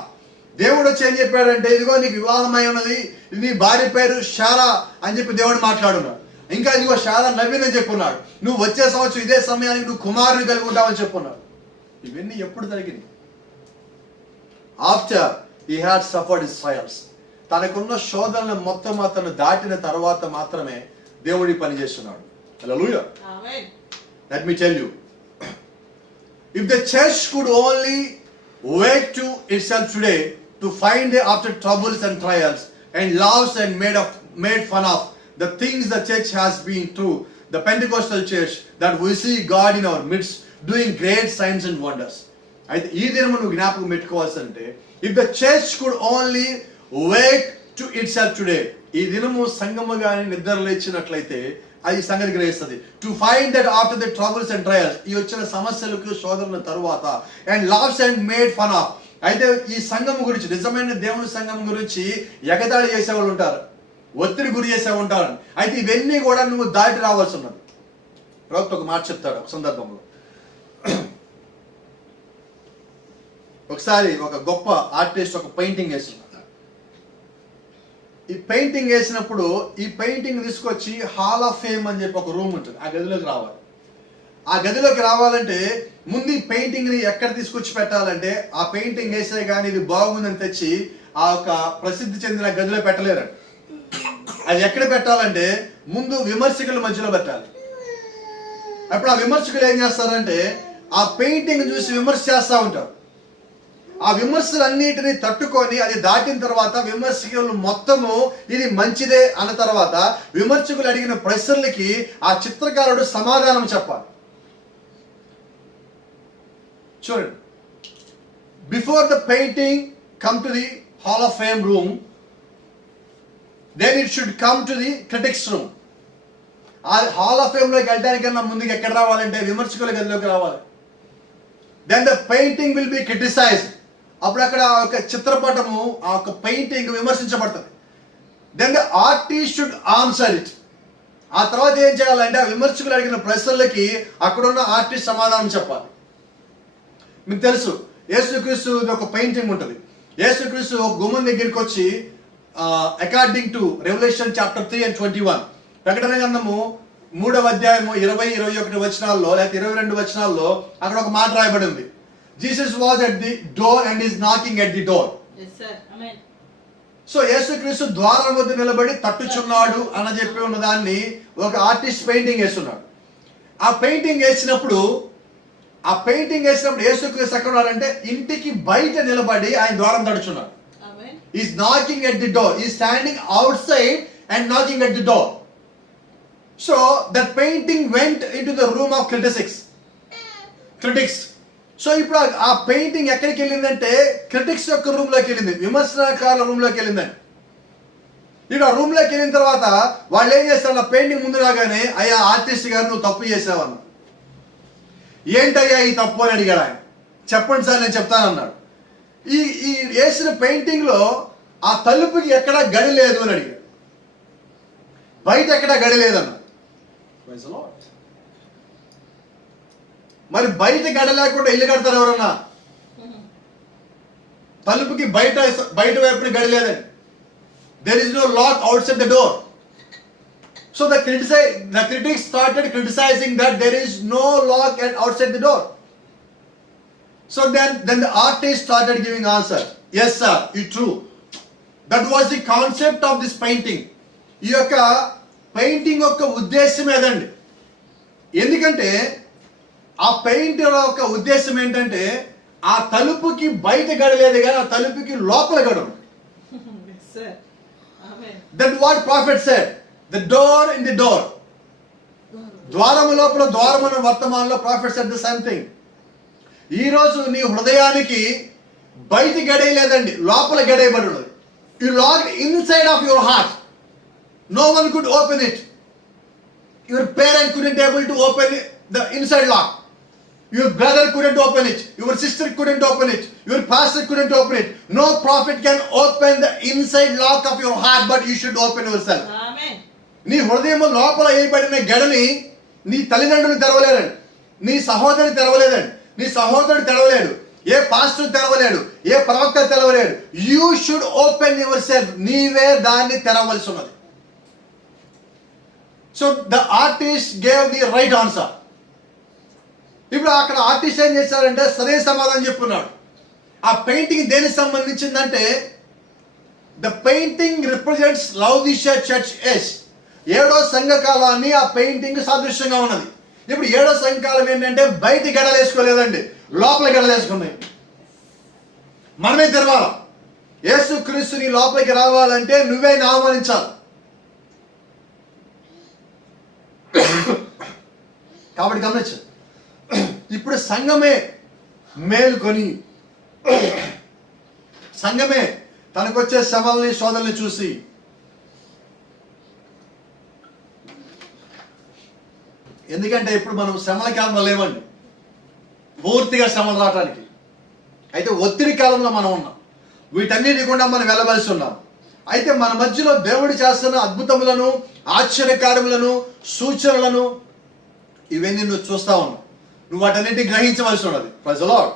దేవుడు వచ్చి ఏం చెప్పాడంటే, ఇదిగో నీకు వివాహమై ఉన్నది, నీ భార్య పేరు శారా అని చెప్పి దేవుడు మాట్లాడున్నాడు. ఇంకా ఇదిగో శారా నవ్విందని చెప్పున్నాడు. నువ్వు వచ్చే సంవత్సరం ఇదే సమయానికి నువ్వు కుమారుని కలిగి ఉంటావని చెప్పున్నాడు. ఇవన్నీ ఎప్పుడు జరిగింది? After he had suffered his trials. తనకున్న శోధనలు మొత్తం అతను దాటిన తర్వాత మాత్రమే దేవుడి పని చేస్తున్నాడు. హల్లెలూయా. ఆమేన్. Let me tell you, if the church could only wait to itself today to find after troubles and trials and laughs and made fun of the things the church has been through, the Pentecostal church, that we see God in our midst doing great signs and wonders. అయితే ఈ దినము నువ్వు జ్ఞాపకం పెట్టుకోవాల్సింటే, if the church could only wait to itself today, ఈ దినము సంఘము గాని నిద్ర లేచినట్లయితే అది సంగతి గ్రహిస్తుంది. To find that after the troubles and trials, ఈ వచ్చిన సమస్యలకు శోధనల తరువాత, and laughs and made fun of. అయితే ఈ సంఘం గురించి, నిజమైన దేవుని సంఘం గురించి ఎగతాళి చేసేవాళ్ళు ఉంటారు, ఒత్తిడి గురి చేసే ఉంటారు. అయితే ఇవన్నీ కూడా నువ్వు దాటి రావాల్సి ఉన్నది. ప్రవక్త ఒక మాట చెప్తాడు ఒక సందర్భంలో. ఒకసారి ఒక గొప్ప ఆర్టిస్ట్ ఒక పెయింటింగ్ వేస్తున్నాడు. ఈ పెయింటింగ్ వేసినప్పుడు ఈ పెయింటింగ్ తీసుకొచ్చి హాల్ ఆఫ్ ఫేమ్ అని చెప్పి ఒక రూమ్ ఉంటుంది, ఆ గదిలోకి రావాలి. ఆ గదిలోకి రావాలంటే ముందు ఈ పెయింటింగ్ని ఎక్కడ తీసుకొచ్చి పెట్టాలంటే ఆ పెయింటింగ్ వేసే కానీ ఇది బాగుందని తెచ్చి ఆ యొక్క ప్రసిద్ధి చెందిన గదిలో పెట్టలేరు. అది ఎక్కడ పెట్టాలంటే ముందు విమర్శకుల మధ్యలో పెట్టాలి. అప్పుడు ఆ విమర్శకులు ఏం చేస్తారంటే ఆ పెయింటింగ్ చూసి విమర్శ చేస్తూ ఉంటారు. ఆ విమర్శలన్నిటిని తట్టుకొని అది దాటిన తర్వాత విమర్శకులు మొత్తము ఇది మంచిదే అన్న తర్వాత విమర్శకులు అడిగిన ప్రశ్నలకి ఆ చిత్రకారుడు సమాధానం చెప్పాలి. చూడండి, before the painting come to the hall of fame room, then it should come to the critics room. ఆ హాల్ ఆఫ్ ఫేమ్ లోకి వెళ్ళడానికన్నా ముందుకు ఎక్కడ రావాలంటే విమర్శకుల గదిలోకి రావాలి. Then the painting will be criticized. అప్పుడు అక్కడ ఒక చిత్రపటము ఆ ఒక పెయింటింగ్ విమర్శించబడుతుంది. Then the artist should answer it. ఆ తర్వాత ఏం చేయాలంటే ఆ విమర్శకులు అడిగిన ప్రశ్నలకి అక్కడున్న ఆర్టిస్ట్ సమాధానం చెప్పాలి. మీకు తెలుసు, యేసుక్రీస్తు ఒక పెయింటింగ్ ఉంటుంది. యేసుక్రీస్తు ఒక గుమ్మం దగ్గరికి వచ్చి according to Revelation chapter 3 and 21 ప్రకటన గ్రంథము 3వ అధ్యాయము 20-21 వచనాల్లో లేకపోతే 22 వచనాల్లో అక్కడ ఒక మాట రాయబడి ఉంది. Jesus was at the door and is knocking at the door. Yes sir. Amen. So యేసుక్రీస్తు ద్వారం వద్ద నిలబడి తట్టుచున్నాడు అని చెప్పి ఉన్న దాన్ని ఒక ఆర్టిస్ట్ పెయింటింగ్ వేస్తున్నాడు. ఆ పెయింటింగ్ వేసినప్పుడు యేసుక్రీస్తు ఎక్కడ ఉన్నాడంటే ఇంటికి బయట నిలబడి ఆయన ద్వారం తడుచున్నాడు. He's knocking at the door. He's standing outside and knocking at the door. So that painting went into the room of critics. So ఇప్పుడు ఆ పెయింటింగ్ ఎక్కడికి వెళ్ళిందంటే క్రిటిక్స్ యొక్క రూమ్ లోకి వెళ్ళింది, విమర్శనకారుల రూమ్ లోకి వెళ్ళిందండి. ఇప్పుడు ఆ రూమ్ లోకి వెళ్ళిన తర్వాత వాళ్ళు ఏం చేస్తారు, ఆ పెయింటింగ్ ముందు రాగానే అయ్యా ఆర్టిస్ట్ గారు నువ్వు తప్పు చేసావన్నా. ఏంటయ్యా ఈ తప్పు అని అడిగాడు ఆయన. చెప్పండి సార్ నేను చెప్తానన్నాడు. ఈ వేసిన పెయింటింగ్ లో ఆ తలుపుకి ఎక్కడా గడి లేదు అని అడిగాడు. బయట ఎక్కడా గడి లేదన్నాడు. మరి బయట గడ లేకుండా ఇల్లు కడతారు ఎవరన్నా? తలుపుకి బయట వైపున గడి లేదండి. There is no lock outside the door. So the critics started criticizing that there is no lock outside the door. So then the artist started giving answer. Yes sir, it's true. That was the concept of this painting. ఈ యొక్క painting యొక్క ఉద్దేశం ఏదండి? ఎందుకంటే ఆ paint యొక్క ఉద్దేశం ఏంటంటే ఆ తలుపుకి బయట గడలేదు కానీ ఆ తలుపుకి లోపల గడవు. That what prophet said, the door in the door. ద్వారము లోపల ద్వారమున వర్తమానంలో prophet said the same thing. ఈ రోజు నీ హృదయానికి బయట గడే లేదండి, లోపల గడేయబడి ఉన్నది. You locked inside of your heart. No one could open it. Your parent couldn't able to open the inside lock. Your brother couldn't open it. Your sister couldn't open it. Your pastor couldn't open it. No prophet can open the inside lock of your heart, but you should open yourself. Amen. నీ హృదయము లోపల వేయబడిన గడని నీ తల్లిదండ్రులు తెరవలేరండి, నీ సహోదరుడు తెరవలేదండి, నీ సహోదరుడు తెరవలేడు, ఏ పాస్టర్ తెరవలేడు, ఏ ప్రవక్త తెరవలేడు. You should open yourself. నీవే దాన్ని తెరవలసి ఉన్నది. So the artist gave the right answer. ఇప్పుడు అక్కడ ఆర్టిస్ట్ ఏం చేశారంటే సరైన సమాధానం చెప్పున్నాడు. ఆ పెయింటింగ్ దేనికి సంబంధించిందంటే the painting represents Laodicea church age. 7వ సంఘకాలాన్ని ఆ పెయింటింగ్ సాదృశ్యంగా ఉన్నది. ఇప్పుడు 7వ సంఘకాలం ఏంటంటే బయట గడలు వేసుకోలేదండి, లోపల గడలు వేసుకున్నాయి. మనమే తెరవాలి. యేసుక్రీస్తు నీ లోపలికి రావాలంటే నువ్వే ఆహ్వానించాలి. కాబట్టి గమనించు, ఇప్పుడు సంఘమే మేలుకొని సంఘమే తనకొచ్చే శ్రమల్ని శోధనల్ని చూసి ఎందుకంటే ఇప్పుడు మనం శ్రమల కాలంలో లేవండి, పూర్తిగా శ్రమలు రావడానికి. అయితే ఒత్తిడి కాలంలో మనం ఉన్నాం. వీటన్నిటి కూడా మనం వెళ్ళవలసి ఉన్నాం. అయితే మన మధ్యలో దేవుడు చేస్తున్న అద్భుతములను, ఆశ్చర్యకార్యములను, సూచనలను ఇవన్నీ నువ్వు చూస్తా ఉన్నావు. నువ్వు వాటన్నింటినీ గ్రహించవలసి ఉన్నది. Praise the Lord.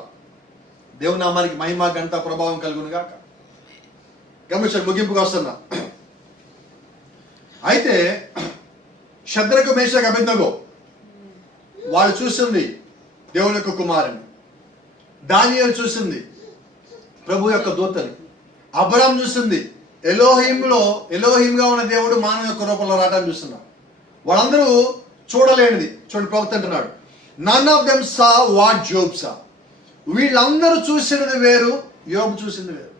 దేవుని నామానికి మహిమ, ఘనత, ప్రభావం కలుగును గాక. గమనించండి, ముగింపుగా వస్తున్నా. అయితే షద్రకు మేషకు అబేద్నెగో వాళ్ళు చూసింది దేవుని యొక్క కుమారుని, దానియేలు చూసింది ప్రభు యొక్క దూతని, అబ్రహాం చూసింది ఎలోహింగా ఉన్న దేవుడు మానవ యొక్క రూపంలో రావడానికి చూస్తున్నారు. వాళ్ళందరూ చూడలేనిది. చూడండి ప్రవక్త అంటున్నాడు, none of them saw what Job saw. వీళ్ళందరూ చూసినది వేరు, యోబు చూసింది వేరు.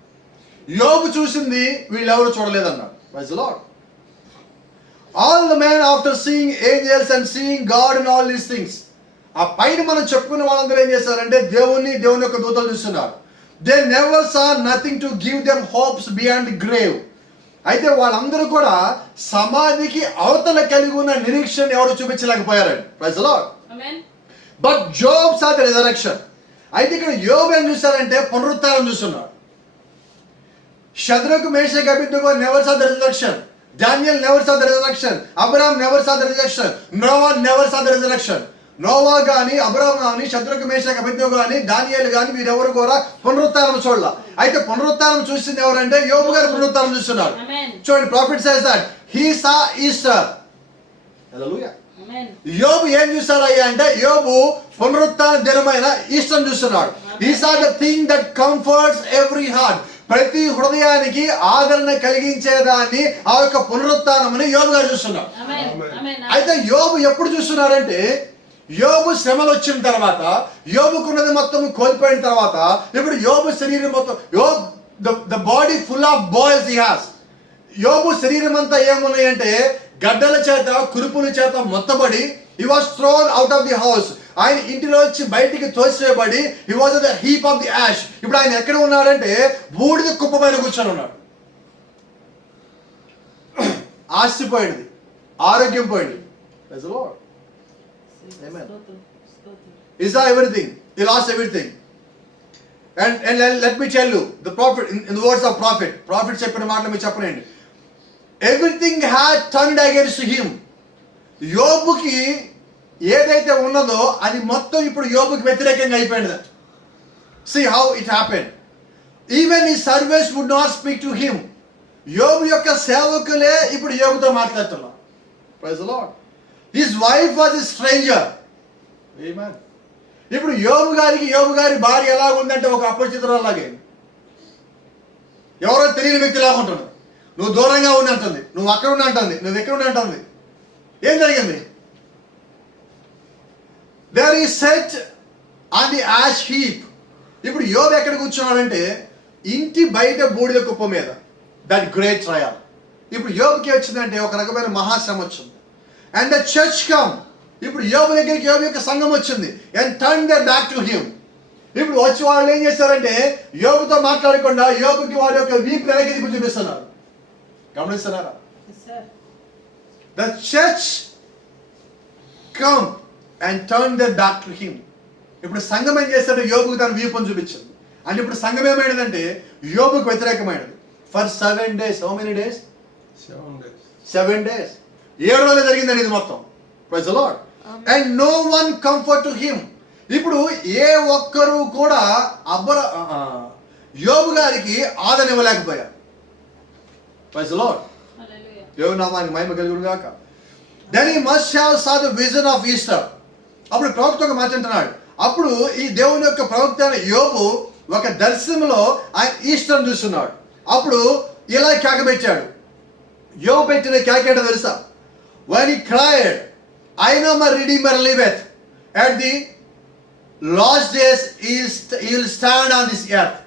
యోబు చూసింది వీళ్ళెవరు చూడలేదన్నాడు. Praise the Lord. All the men after seeing angels and seeing God and all these things, ఆ పైన మనం చెప్పుకున్న వాళ్ళందరూ ఏం చేశారంటే దేవుని యొక్క దూతలు చూస్తున్నారు. They never saw nothing to give them hopes beyond grave. అయితే వాళ్ళందరూ కూడా సమాధికి అవతల కలిగి ఉన్న నిరీక్షణ ఎవరు చూపించలేకపోయారండి. Praise the Lord. But Job saw the resurrection. అయితే ఇక్కడ యోబు ఏం చూశారంటే పునరుత్థానం చూస్తున్నాడు. Shadrach Meshach Abednego never saw the resurrection. Daniel never saw the resurrection. Abraham never saw the resurrection. Noah never saw the resurrection. Noah గాని, Abraham గాని, షద్రకు మేషకు అబేద్నెగో గాని, దానియేలు గాని వీరెవరు కూడా పునరుత్థానం చూడాల. అయితే పునరుత్థానం చూసింది ఎవరంటే యోబు గారు పునరుత్థానం చూస్తున్నారు. చూడండి, prophet says that he saw Easter. Hallelujah. యోబు ఏం చూస్తాడయ్యా అంటే యోబు పునరుత్థాన దినమైన ఈస్టర్ చూస్తున్నాడు. He saw the thing that comforts every heart. ప్రతి హృదయానికి ఆదరణ కలిగించేదాన్ని ఆ యొక్క పునరుత్థానమని యోబు గారు చూస్తున్నాడు. అయితే యోబు ఎప్పుడు చూస్తున్నాడంటే యోబు శ్రమలు వచ్చిన తర్వాత, యోబుకున్నది మొత్తం కోల్పోయిన తర్వాత, ఇప్పుడు యోబు శరీరం మొత్తం the body full of boils he has. యోబు శరీరం అంతా ఏమున్నాయంటే గడ్డల చేత, కురుపుల చేత మొత్తబడి, he was thrown out of the house. ఆయన ఇంటిలో వచ్చి బయటికి తోసివేయబడి, he was the heap of the ash. ఇప్పుడు ఆయన ఎక్కడ ఉన్నాడంటే బూడిద కుప్ప పైన కూర్చొని ఉన్నాడు. ఆస్తి పోయింది, ఆరోగ్యం పోయింది. Praise the Lord. Amen. He saw everything. He lost everything. And let me tell you, the prophet, in the words of prophet చెప్పిన మాటలు మీరు చెప్పనండి. Everything had turned against him. యోబుకి ఏదైతే ఉన్నదో అది మొత్తం ఇప్పుడు యోబుకి వ్యతిరేకంగా అయిపోయింది. See how it happened. Even his servants would not speak to him. యోబు యొక్క సేవకులే ఇప్పుడు యోబుతో మాట్లాడుతున్నారు. Praise the Lord. His wife was a stranger. Amen. ఇప్పుడు యోబు గారి భార్య ఎలా ఉందంటే ఒక అపరిచితురాలాగే, ఎవరో తెలియని వ్యక్తిలాగా ఉంటుంది. నువ్వు దూరంగా ఉండి అంటుంది, నువ్వు అక్కడ ఉండి అంటుంది, నువ్వు ఎక్కడ ఉండి అంటుంది. ఏం జరిగింది? There is set on the ash heap. ఇప్పుడు యోబు ఎక్కడ కూర్చున్నాడంటే ఇంటి బయట బూడిద కుప్ప మీద. That great trial. ఇప్పుడు యోబుకి వచ్చిందంటే ఒక రకమైన మహాశ్రమ వచ్చింది. And the church come. ఇప్పుడు యోబు దగ్గరికి యోబు యొక్క సంఘం వచ్చింది. And turn the back to him. ఇప్పుడు వచ్చి వాళ్ళు ఏం చేస్తారంటే యోబుతో మాట్లాడకుండా యోబుకి వారి యొక్క వీపు వెనక్కి తిప్పి చూపిస్తున్నారు. గమనిస్తున్నారా? The church come and turn the back to him. ఇప్పుడు సంఘం ఏం చేస్తాడు? యోబుకి తన వీపును చూపించింది. అంటే ఇప్పుడు సంఘం ఏమైనదంటే యోబుకు వ్యతిరేకమైనది. For 7 days. How many days? 7 days. 7 రోజులు జరిగిందండి ఇది మొత్తం. Praise the Lord. And no one comfort to him. ఇప్పుడు ఏ ఒక్కరు కూడా యోబు గారికి ఆదరణ ఇవ్వలేకపోయారు. Praise the Lord. దేవుని నామానికి మహిమ కలుగును గాక. Then he must have saw the vision of Easter. అప్పుడు ప్రవక్త ఒక మాట అంటున్నాడు. అప్పుడు ఈ దేవుని యొక్క ప్రవక్త యోబు ఒక దర్శనంలో ఆయన ఈస్టర్ చూస్తున్నాడు. అప్పుడు ఇలా కేక పెట్టాడు. యోబు పెట్టిన కేక ఏంటో తెలుసా? when he cried, I know my redeemer liveth, at the last days he will stand on this earth.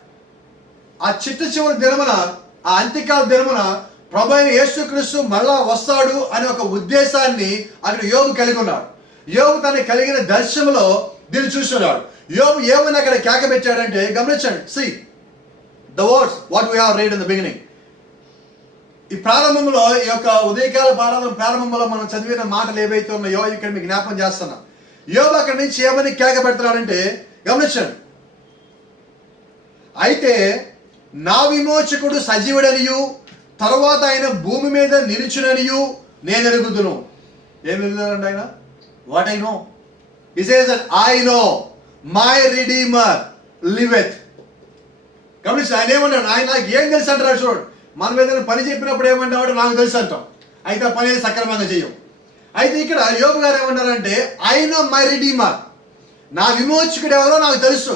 ఆ చివరి దినమున, ఆ అంత్యకాల దినమున ప్రభు అయిన యేసుక్రీస్తు మళ్ళా వస్తాడు అనే ఒక ఉద్దేశాన్ని అక్కడ యోబు కలిగి ఉన్నాడు. యోబు తనకి కలిగిన దర్శనంలో దీన్ని చూస్తున్నాడు. యోబు ఏమని అక్కడ కేక పెట్టాడంటే గమనించండి. see the words what we have read in the beginning. ఈ ప్రారంభంలో, ఈ యొక్క ఉదయకాల ప్రారంభంలో మనం చదివిన మాటలు ఏవైతే ఉన్నాయో ఇక్కడ మీకు జ్ఞాపకం చేస్తున్నా. యోబు అక్కడి నుంచి ఏమని కేక పెడతాడంటే గమనించండి. అయితే నా విమోచకుడు సజీవుడనియు తర్వాత ఆయన భూమి మీద నిలుచుననియు నేను ఎరుగుదును. ఏం ఎరుగుతాడంటే ఆయన? What I know. He says that I know my redeemer liveth. గమనించండి, ఆయన ఏమన్నాడు? ఆయన నాకు ఏం తెలుసు అంటాడు. చూడండి, మనం ఏదైనా పని చెప్పినప్పుడు ఏమంటాడు? నాకు తెలుసు అంటాం. అయితే ఆ పని సక్రమంగా చెయ్యం. అయితే ఇక్కడ యోబు గారు ఏమంటారంటే ఆయన మై రిడీమర్, నా విమోచకుడు ఎవరో నాకు తెలుసు.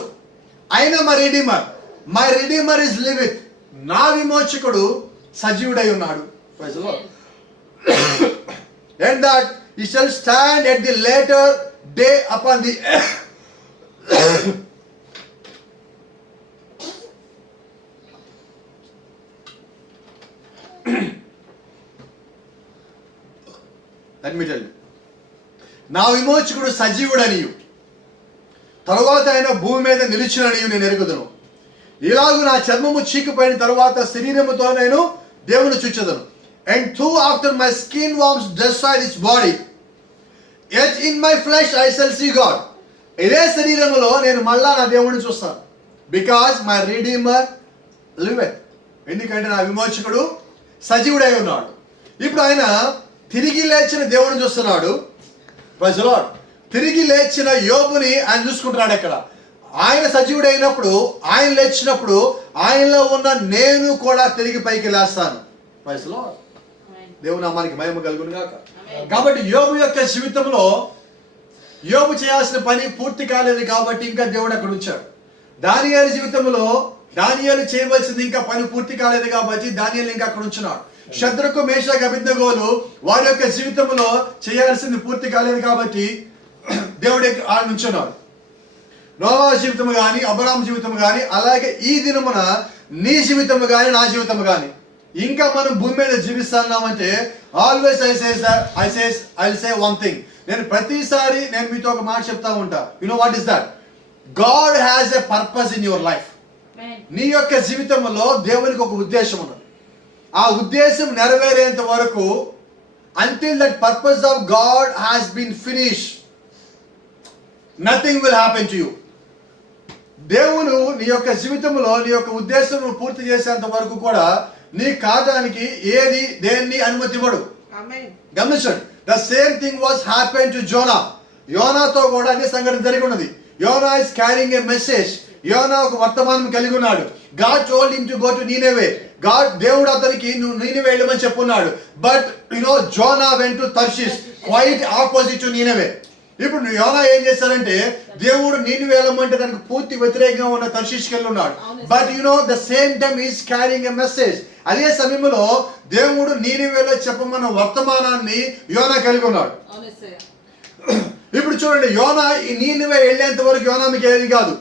ఆయన మై రిడీమర్ ఇస్ లివిత్, నా విమోచకుడు సజీవుడై ఉన్నాడు. And that he shall stand at the later day upon the let me tell you, నా విమోచకుడు సజీవుడనియు తరువాత ఆయన భూమి మీద నిలిచిననియు నేను ఎరుగుదును. ఇలాగు నా చర్మము చీకిపోయిన తరువాత శరీరముతో నేను దేవుని చూచెదను. And though after my skin worms destroy this body, yet in my flesh I shall see God. ఇదే శరీరములో నేను మళ్ళా నా దేవుడిని చూస్తాను. Because my redeemer liveth. ఎందుకంటే నా విమోచకుడు సజీవుడై ఉన్నాడు. ఇప్పుడు ఆయన తిరిగి లేచిన దేవుడిని చూస్తున్నాడు. Praise the Lord. తిరిగి లేచిన యోబుని ఆయన చూసుకుంటున్నాడు. ఎక్కడ ఆయన సజీవుడైనప్పుడు, ఆయన లేచినప్పుడు ఆయనలో ఉన్న నేను కూడా తిరిగి పైకి లేస్తాను. Praise the Lord. దేవుని నామానికి మహిమ కలుగును గాక. కాబట్టి యోబు యొక్క జీవితంలో యోబు చేయాల్సిన పని పూర్తి కాలేదు కాబట్టి ఇంకా దేవుడు అక్కడ ఉంచాడు. దానియేలు జీవితంలో దానియేలు చేయవలసింది ఇంకా పని పూర్తి కాలేదు కాబట్టి దానియేలు ఇంకా అక్కడ ఉంచున్నాడు. శద్రకు మేషాకు అబేద్నెగోలు వారి యొక్క జీవితంలో చేయాల్సింది పూర్తి కాలేదు కాబట్టి దేవుడు ఆయన ఉంచున్నాడు. నోవా జీవితం కానీ అబ్రహాం జీవితం కానీ అలాగే ఈ దినమున నీ జీవితం కానీ నా జీవితం కానీ ఇంకా మనం భూమి మీద జీవిస్తున్నామంటే always I say one thing. నేను ప్రతిసారి నేను మీతో ఒక మాట చెప్తా ఉంటా. You know what is that? God has a purpose in your life. నీ యొక్క జీవితంలో దేవునికి ఒక ఉద్దేశం ఉన్నది. ఆ ఉద్దేశం నెరవేరేంత వరకు until that purpose of God has been finish, nothing will happen to you. దేవుడు నీ యొక్క జీవితంలో నీ యొక్క ఉద్దేశం పూర్తి చేసేంత వరకు కూడా నీ కాదానికి ఏది దేన్ని అనుమతి ఇవ్వడు. గమనించండి. The same thing was happen to Jonah. యోనాతో కూడా అదే సంఘటన జరిగి ఉన్నది. యోనా ఇస్ క్యారింగ్ ఏ మెసేజ్. యోనా ఒక వర్తమానం కలిగి ఉన్నాడు. God told him to go to Nineveh. దేవుడు అతనికి నువ్వు నీనెవే వెళ్ళమని చెప్పున్నాడు. But Jonah went to Tarshish, quite opposite to Nineveh. ఇప్పుడు యోనా ఏం చేశారంటే దేవుడు నీనెవే వెళ్ళమంటే దానికి పూర్తి వ్యతిరేకంగా ఉన్న తర్షీష్కి వెళ్ళి ఉన్నాడు. But the same time is carrying a message. అదే సమయంలో దేవుడు నీనెవేలో చెప్పమన్న వర్తమానాన్ని యోనా కలిగి ఉన్నాడు. ఇప్పుడు చూడండి, యోనా ఈ నీనెవే వెళ్ళేంత వరకు యోనాకి ఏది కాదు.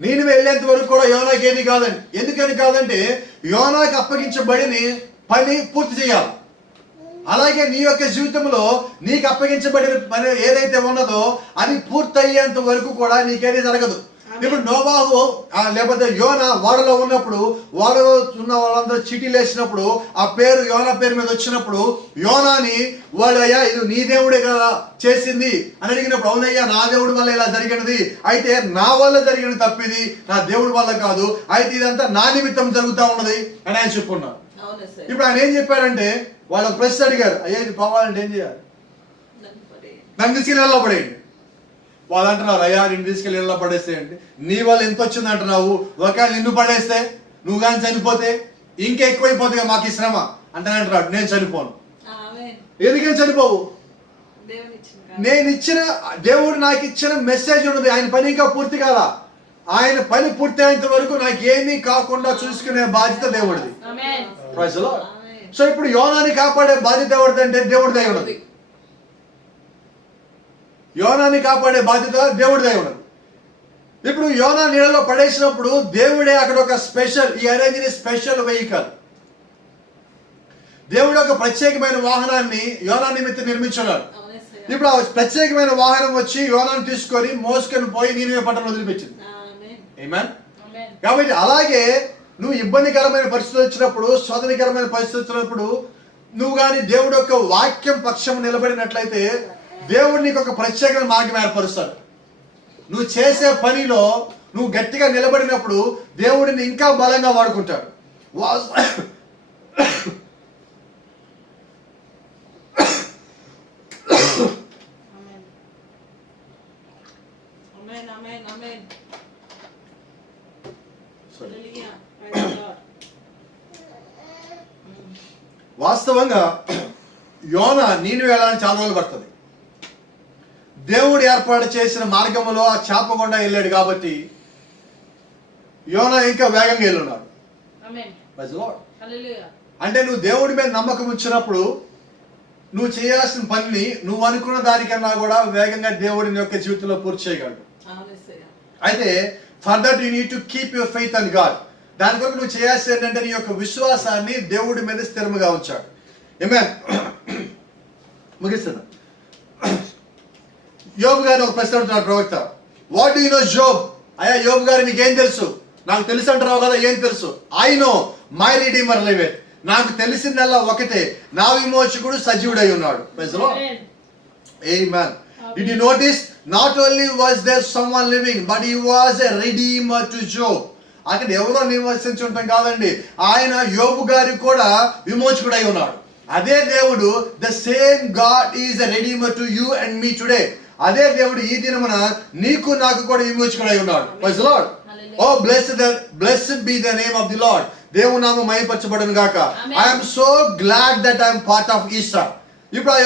నీనెవే వెళ్ళేంత వరకు కూడా యోనాకి ఏది కాదండి. ఎందుకని కాదంటే యోనాకి అప్పగించబడిన పని పూర్తి చేయాలి. అలాగే నీ యొక్క జీవితంలో నీకు అప్పగించబడిన పని ఏదైతే ఉన్నదో అది పూర్తయ్యేంత వరకు కూడా నీకేది జరగదు. ఇప్పుడు నోవాహు లేకపోతే యోనా వాడలో ఉన్నప్పుడు వాడలో ఉన్న వాళ్ళందరూ చీటీలు వేసినప్పుడు ఆ పేరు యోనా పేరు మీద వచ్చినప్పుడు యోనాని వాళ్ళు అయ్యా ఇది నీ దేవుడే కదా చేసింది అని అడిగినప్పుడు అవునయ్యా నా దేవుడి వల్ల ఇలా జరిగినది, అయితే నా వల్ల జరిగిన తప్పిది నా దేవుడి వల్ల కాదు, అయితే ఇదంతా నా నిమిత్తం జరుగుతూ ఉన్నది అని ఆయన చెప్పుకున్నాడు. ఇప్పుడు ఆయన ఏం చెప్పాడంటే వాళ్ళు ఒక ప్రశ్న అడిగారు, అయ్యా ఇది పోవాలంటే ఏం చేయాలి? నన్ను తీసుకెళ్ళి వెళ్ళ పడేయండి. వాళ్ళు అంటున్నారు అయ్యా నిన్ను తీసుకెళ్ళి వెళ్ళ పడేసేయండి, నీ వల్ల ఎంత వచ్చింది అంటున్నావు, ఒకవేళ నిన్ను పడేస్తే నువ్వు కానీ చనిపోతే ఇంకా ఎక్కువైపోతుంది మాకు ఈ శ్రమ అంటే అంటున్నాడు. నేను చనిపోను. ఎందుకని చనిపోవు? నేను ఇచ్చిన దేవుడు నాకు ఇచ్చిన మెసేజ్ ఉన్నది. ఆయన పని ఇంకా పూర్తి కాదా. ఆయన పని పూర్తి అయ్యేంత వరకు నాకు ఏమీ కాకుండా చూసుకునే బాధ్యత దేవుడిది. సో ఇప్పుడు యోనాని కాపాడే బాధ్యత ఎవరిది అంటే దేవుడిదే ఉన్నది. యోనాని కాపాడే బాధ్యత దేవుడిదే ఉన్నది. ఇప్పుడు యోనా నీళ్ళలో పడేసినప్పుడు దేవుడే అక్కడ ఒక స్పెషల్ ఈ అరేంజ్ స్పెషల్ వెహికల్, దేవుడు ఒక ప్రత్యేకమైన వాహనాన్ని యోనా నిమిత్తం నిర్మించున్నాడు. ఇప్పుడు ఆ ప్రత్యేకమైన వాహనం వచ్చి యోనాను తీసుకొని మోసుకొని పోయి నీనెవే పట్టణంలో వదిలిపెట్టింది. ఆమేన్. కాబట్టి అలాగే నువ్వు ఇబ్బందికరమైన పరిస్థితులు వచ్చినప్పుడు, శోధనకరమైన పరిస్థితులు వచ్చినప్పుడు నువ్వు కానీ దేవుడు యొక్క వాక్యం పక్షం నిలబడినట్లయితే దేవుడు నీకు ఒక ప్రత్యేకమైన మార్గం ఏర్పరుస్తాడు. నువ్వు చేసే పనిలో నువ్వు గట్టిగా నిలబడినప్పుడు దేవుడిని ఇంకా బలంగా వాడుకుంటాడు. వాస్తవంగా యోనా నీనివే వెళ్ళడానికి చాలా రోజులు పడుతుంది. దేవుడు ఏర్పాటు చేసిన మార్గంలో ఆ చేప గుండా వెళ్ళాడు కాబట్టి యోనా ఇంకా వేగంగా వెళ్ళున్నాడు. అంటే నువ్వు దేవుడి మీద నమ్మకం ఉంచినప్పుడు నువ్వు చేయాల్సిన పనిని నువ్వు అనుకున్న దానికన్నా కూడా వేగంగా దేవుడిని యొక్క జీవితంలో పూర్తి చేయగలడు. అయితే for that you need to keep your faith on God. దాని కొరకు నువ్వు చేయాల్సింది ఏంటంటే నీ యొక్క విశ్వాసాన్ని దేవుడి మీద స్థిరముగా ఉంచాడు. ఆమేన్. ముగిస్తున్నా. యోబు గారిని ఒక ప్రశ్న అడుగుతున్నాడు ప్రవక్త. What do you know Job? అయ్యా యోబు గారు నీకేం తెలుసు? నాకు తెలుసు అంటున్నావు కదా, ఏం తెలుసు? I know my redeemer liveth. నాకు తెలిసిందల్లా ఒకటే, నా విమోచకుడు సజీవుడై ఉన్నాడు. Praise the Lord. Amen. Did you notice? Not only was there someone living, but he was a redeemer to Job. అక్కడ ఎవరో నివసించి ఉంటాం కాదండి, ఆయన యోబు గారికి కూడా విమోచకుడై ఉన్నాడు. అదే దేవుడు, the same God is a redeemer to you and me today. అదే దేవుడు ఈ దినమున నీకు నాకు కూడా విమోచకుడై ఉన్నాడు. Praise the Lord. Oh, blessed be the name of the Lord. దేవుని నామము మహిమపరచబడును గాక. I am so glad that I am part of Easter. ఇప్పుడు ఆ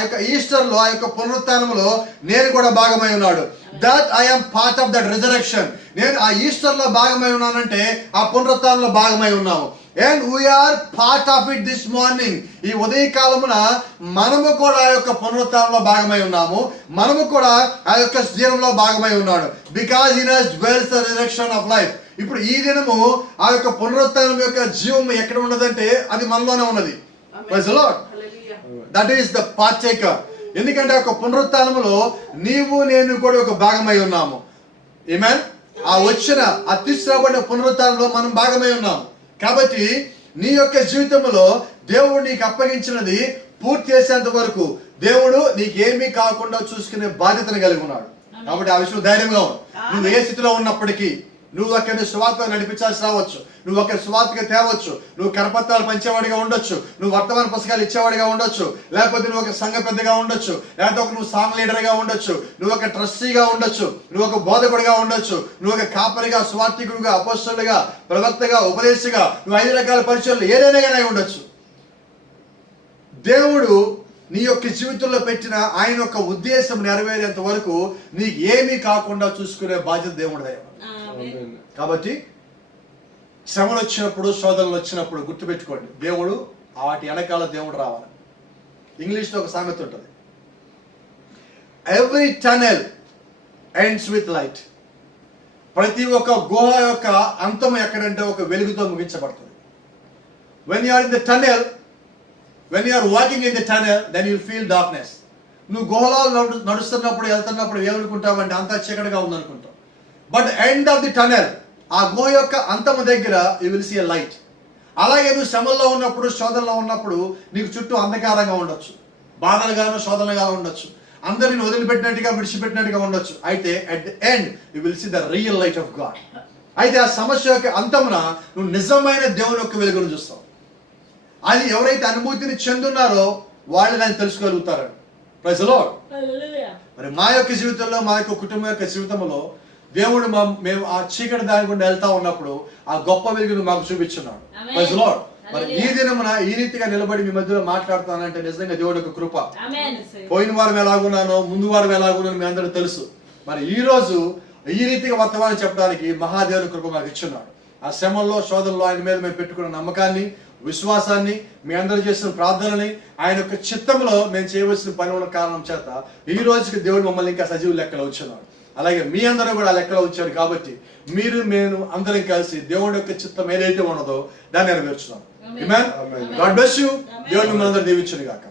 యొక్క ఈస్టర్ లో, ఆ యొక్క పునరుత్థానములో నేను కూడా భాగమై ఉన్నాడు. That I am part of that resurrection. నేను ఆ ఈస్టర్ లో భాగమై ఉన్నానంటే ఆ పునరుత్థానంలో భాగమై ఉన్నాము. And we are part of it this morning. ఈ ఉదయకాలమున మనము కూడా ఆ యొక్క పునరుత్థానంలో భాగమై ఉన్నాము. మనము కూడా ఆ యొక్క జీవంలో భాగమై ఉన్నాడు. Because in us dwells the resurrection of life. ఇప్పుడు ఈ దినము ఆ యొక్క పునరుత్థానం యొక్క జీవం ఎక్కడ ఉన్నదంటే అది మనలోనే ఉన్నది. Praise the Lord. That is the partaker. ఎందుకంటే ఒక పునరుత్థానములో నీవు నేను కూడా ఒక భాగమై ఉన్నాము. ఆమేన్. ఆ వచ్చిన అత్యుత్సాహపడిన పునరుత్థానంలో మనం భాగమై ఉన్నాము. కాబట్టి నీ యొక్క జీవితంలో దేవుడు నీకు అప్పగించినది పూర్తి చేసేంత వరకు దేవుడు నీకేమీ కాకుండా చూసుకునే బాధ్యతను కలిగి ఉన్నాడు. కాబట్టి ఆ విషయం ధైర్యంగా ఉంది. నువ్వు ఏ స్థితిలో ఉన్నప్పటికీ నువ్వు అక్కడ సువార్త నడిపించాల్సి రావచ్చు, నువ్వు అక్కడ సువార్తగా తేవచ్చు, నువ్వు కరపత్రాలు పంచేవాడిగా ఉండొచ్చు, నువ్వు వర్తమాన పుస్తకాలు ఇచ్చేవాడిగా ఉండొచ్చు, లేకపోతే నువ్వు ఒక సంఘ పెద్దగా ఉండొచ్చు, లేకపోతే నువ్వు సాంగ్ లీడర్గా ఉండొచ్చు, నువ్వు ఒక ట్రస్టీగా ఉండొచ్చు, నువ్వు ఒక బోధకుడిగా ఉండొచ్చు, నువ్వు ఒక కాపరిగా, స్వార్థికుడిగా, అపోస్తలుగా, ప్రవక్తగా, ఉపదేశిగా, నువ్వు 5 రకాల పరిచయాలు ఏదైనా కానీ ఉండొచ్చు. దేవుడు నీ యొక్క జీవితంలో పెట్టిన ఆయన యొక్క ఉద్దేశం నెరవేరేంత వరకు నీకు ఏమీ కాకుండా చూసుకునే బాధ్యత దేవుడిదే. కాబట్టి శ్రమలు వచ్చినప్పుడు, శోధనలు వచ్చినప్పుడు గుర్తుపెట్టుకోండి, దేవుడు వాటి వెనకాల దేవుడు రావాలి. ఇంగ్లీష్లో ఒక సామెత ఉంటుంది, every tunnel ends with light. ప్రతి ఒక్క గుహ యొక్క అంతం ఎక్కడంటే ఒక వెలుగుతో ముగించబడుతుంది. When you are in the tunnel, when you are walking in the tunnel, then you feel darkness. నువ్వు గుహలో నడుస్తున్నప్పుడు వెళ్తున్నప్పుడు ఏమనుకుంటావంటే అంతా చీకటిగా ఉందనుకుంటావు. But end of the tunnel, ఆ గుహ యొక్క అంతము దగ్గర you will see a light. అలాగే నువ్వు శ్రమల్లో ఉన్నప్పుడు, శోధనలో ఉన్నప్పుడు నీకు చుట్టూ అంధకారంగా ఉండొచ్చు, బాధలుగాను శోధనలుగా ఉండొచ్చు, అందరిని వదిలిపెట్టినట్టుగా విడిచిపెట్టినట్టుగా ఉండొచ్చు. అయితే at the end you will see the real light of God. అయితే ఆ సమస్య యొక్క అంతమున నువ్వు నిజమైన దేవుని యొక్క వెలుగును చూస్తావు. అది ఎవరైతే అనుభూతిని చెందున్నారో వాళ్ళు దాన్ని తెలుసుకోగలుగుతారు. Praise the Lord. మరి మా యొక్క జీవితంలో, మా యొక్క కుటుంబం యొక్క జీవితంలో దేవుడు మేము ఆ చీకటి దాని గుండా వెళ్తా ఉన్నప్పుడు ఆ గొప్ప వెలుగును మాకు చూపించున్నాడు. Praise the Lord. మరి ఈ దినమున ఈ రీతిగా నిలబడి మీ మధ్యలో మాట్లాడుతానంటే నిజంగా దేవుడి యొక్క కృప. పోయిన వారం ఎలాగున్నానో, ముందు వారం ఎలాగున్నానో మీ అందరూ తెలుసు. మరి ఈ రోజు ఈ రీతిగా వర్తమానం చెప్పడానికి మహాదేవుని కృప మాకు ఇచ్చున్నాడు. ఆ శ్రమల్లో, శోధనలో ఆయన మీద మేము పెట్టుకున్న నమ్మకాన్ని, విశ్వాసాన్ని, మీ అందరూ చేసిన ప్రార్థనని, ఆయన యొక్క చిత్తంలో మేము చేయవలసిన పని ఉన్న కారణం చేత ఈ రోజుకి దేవుడు మమ్మల్ని ఇంకా సజీవ లెక్కలో ఉంచున్నాడు. అలాగే మీ అందరూ కూడా లెక్కలో ఉంచారు. కాబట్టి మీరు మేము అందరం కలిసి దేవుడి యొక్క చిత్తం ఏదైతే ఉన్నదో దాన్ని నెరవేర్చున్నాం. ఆమేన్. God bless you. దేవుడు మిమ్మల్ని అందరూ దీవించును గాక.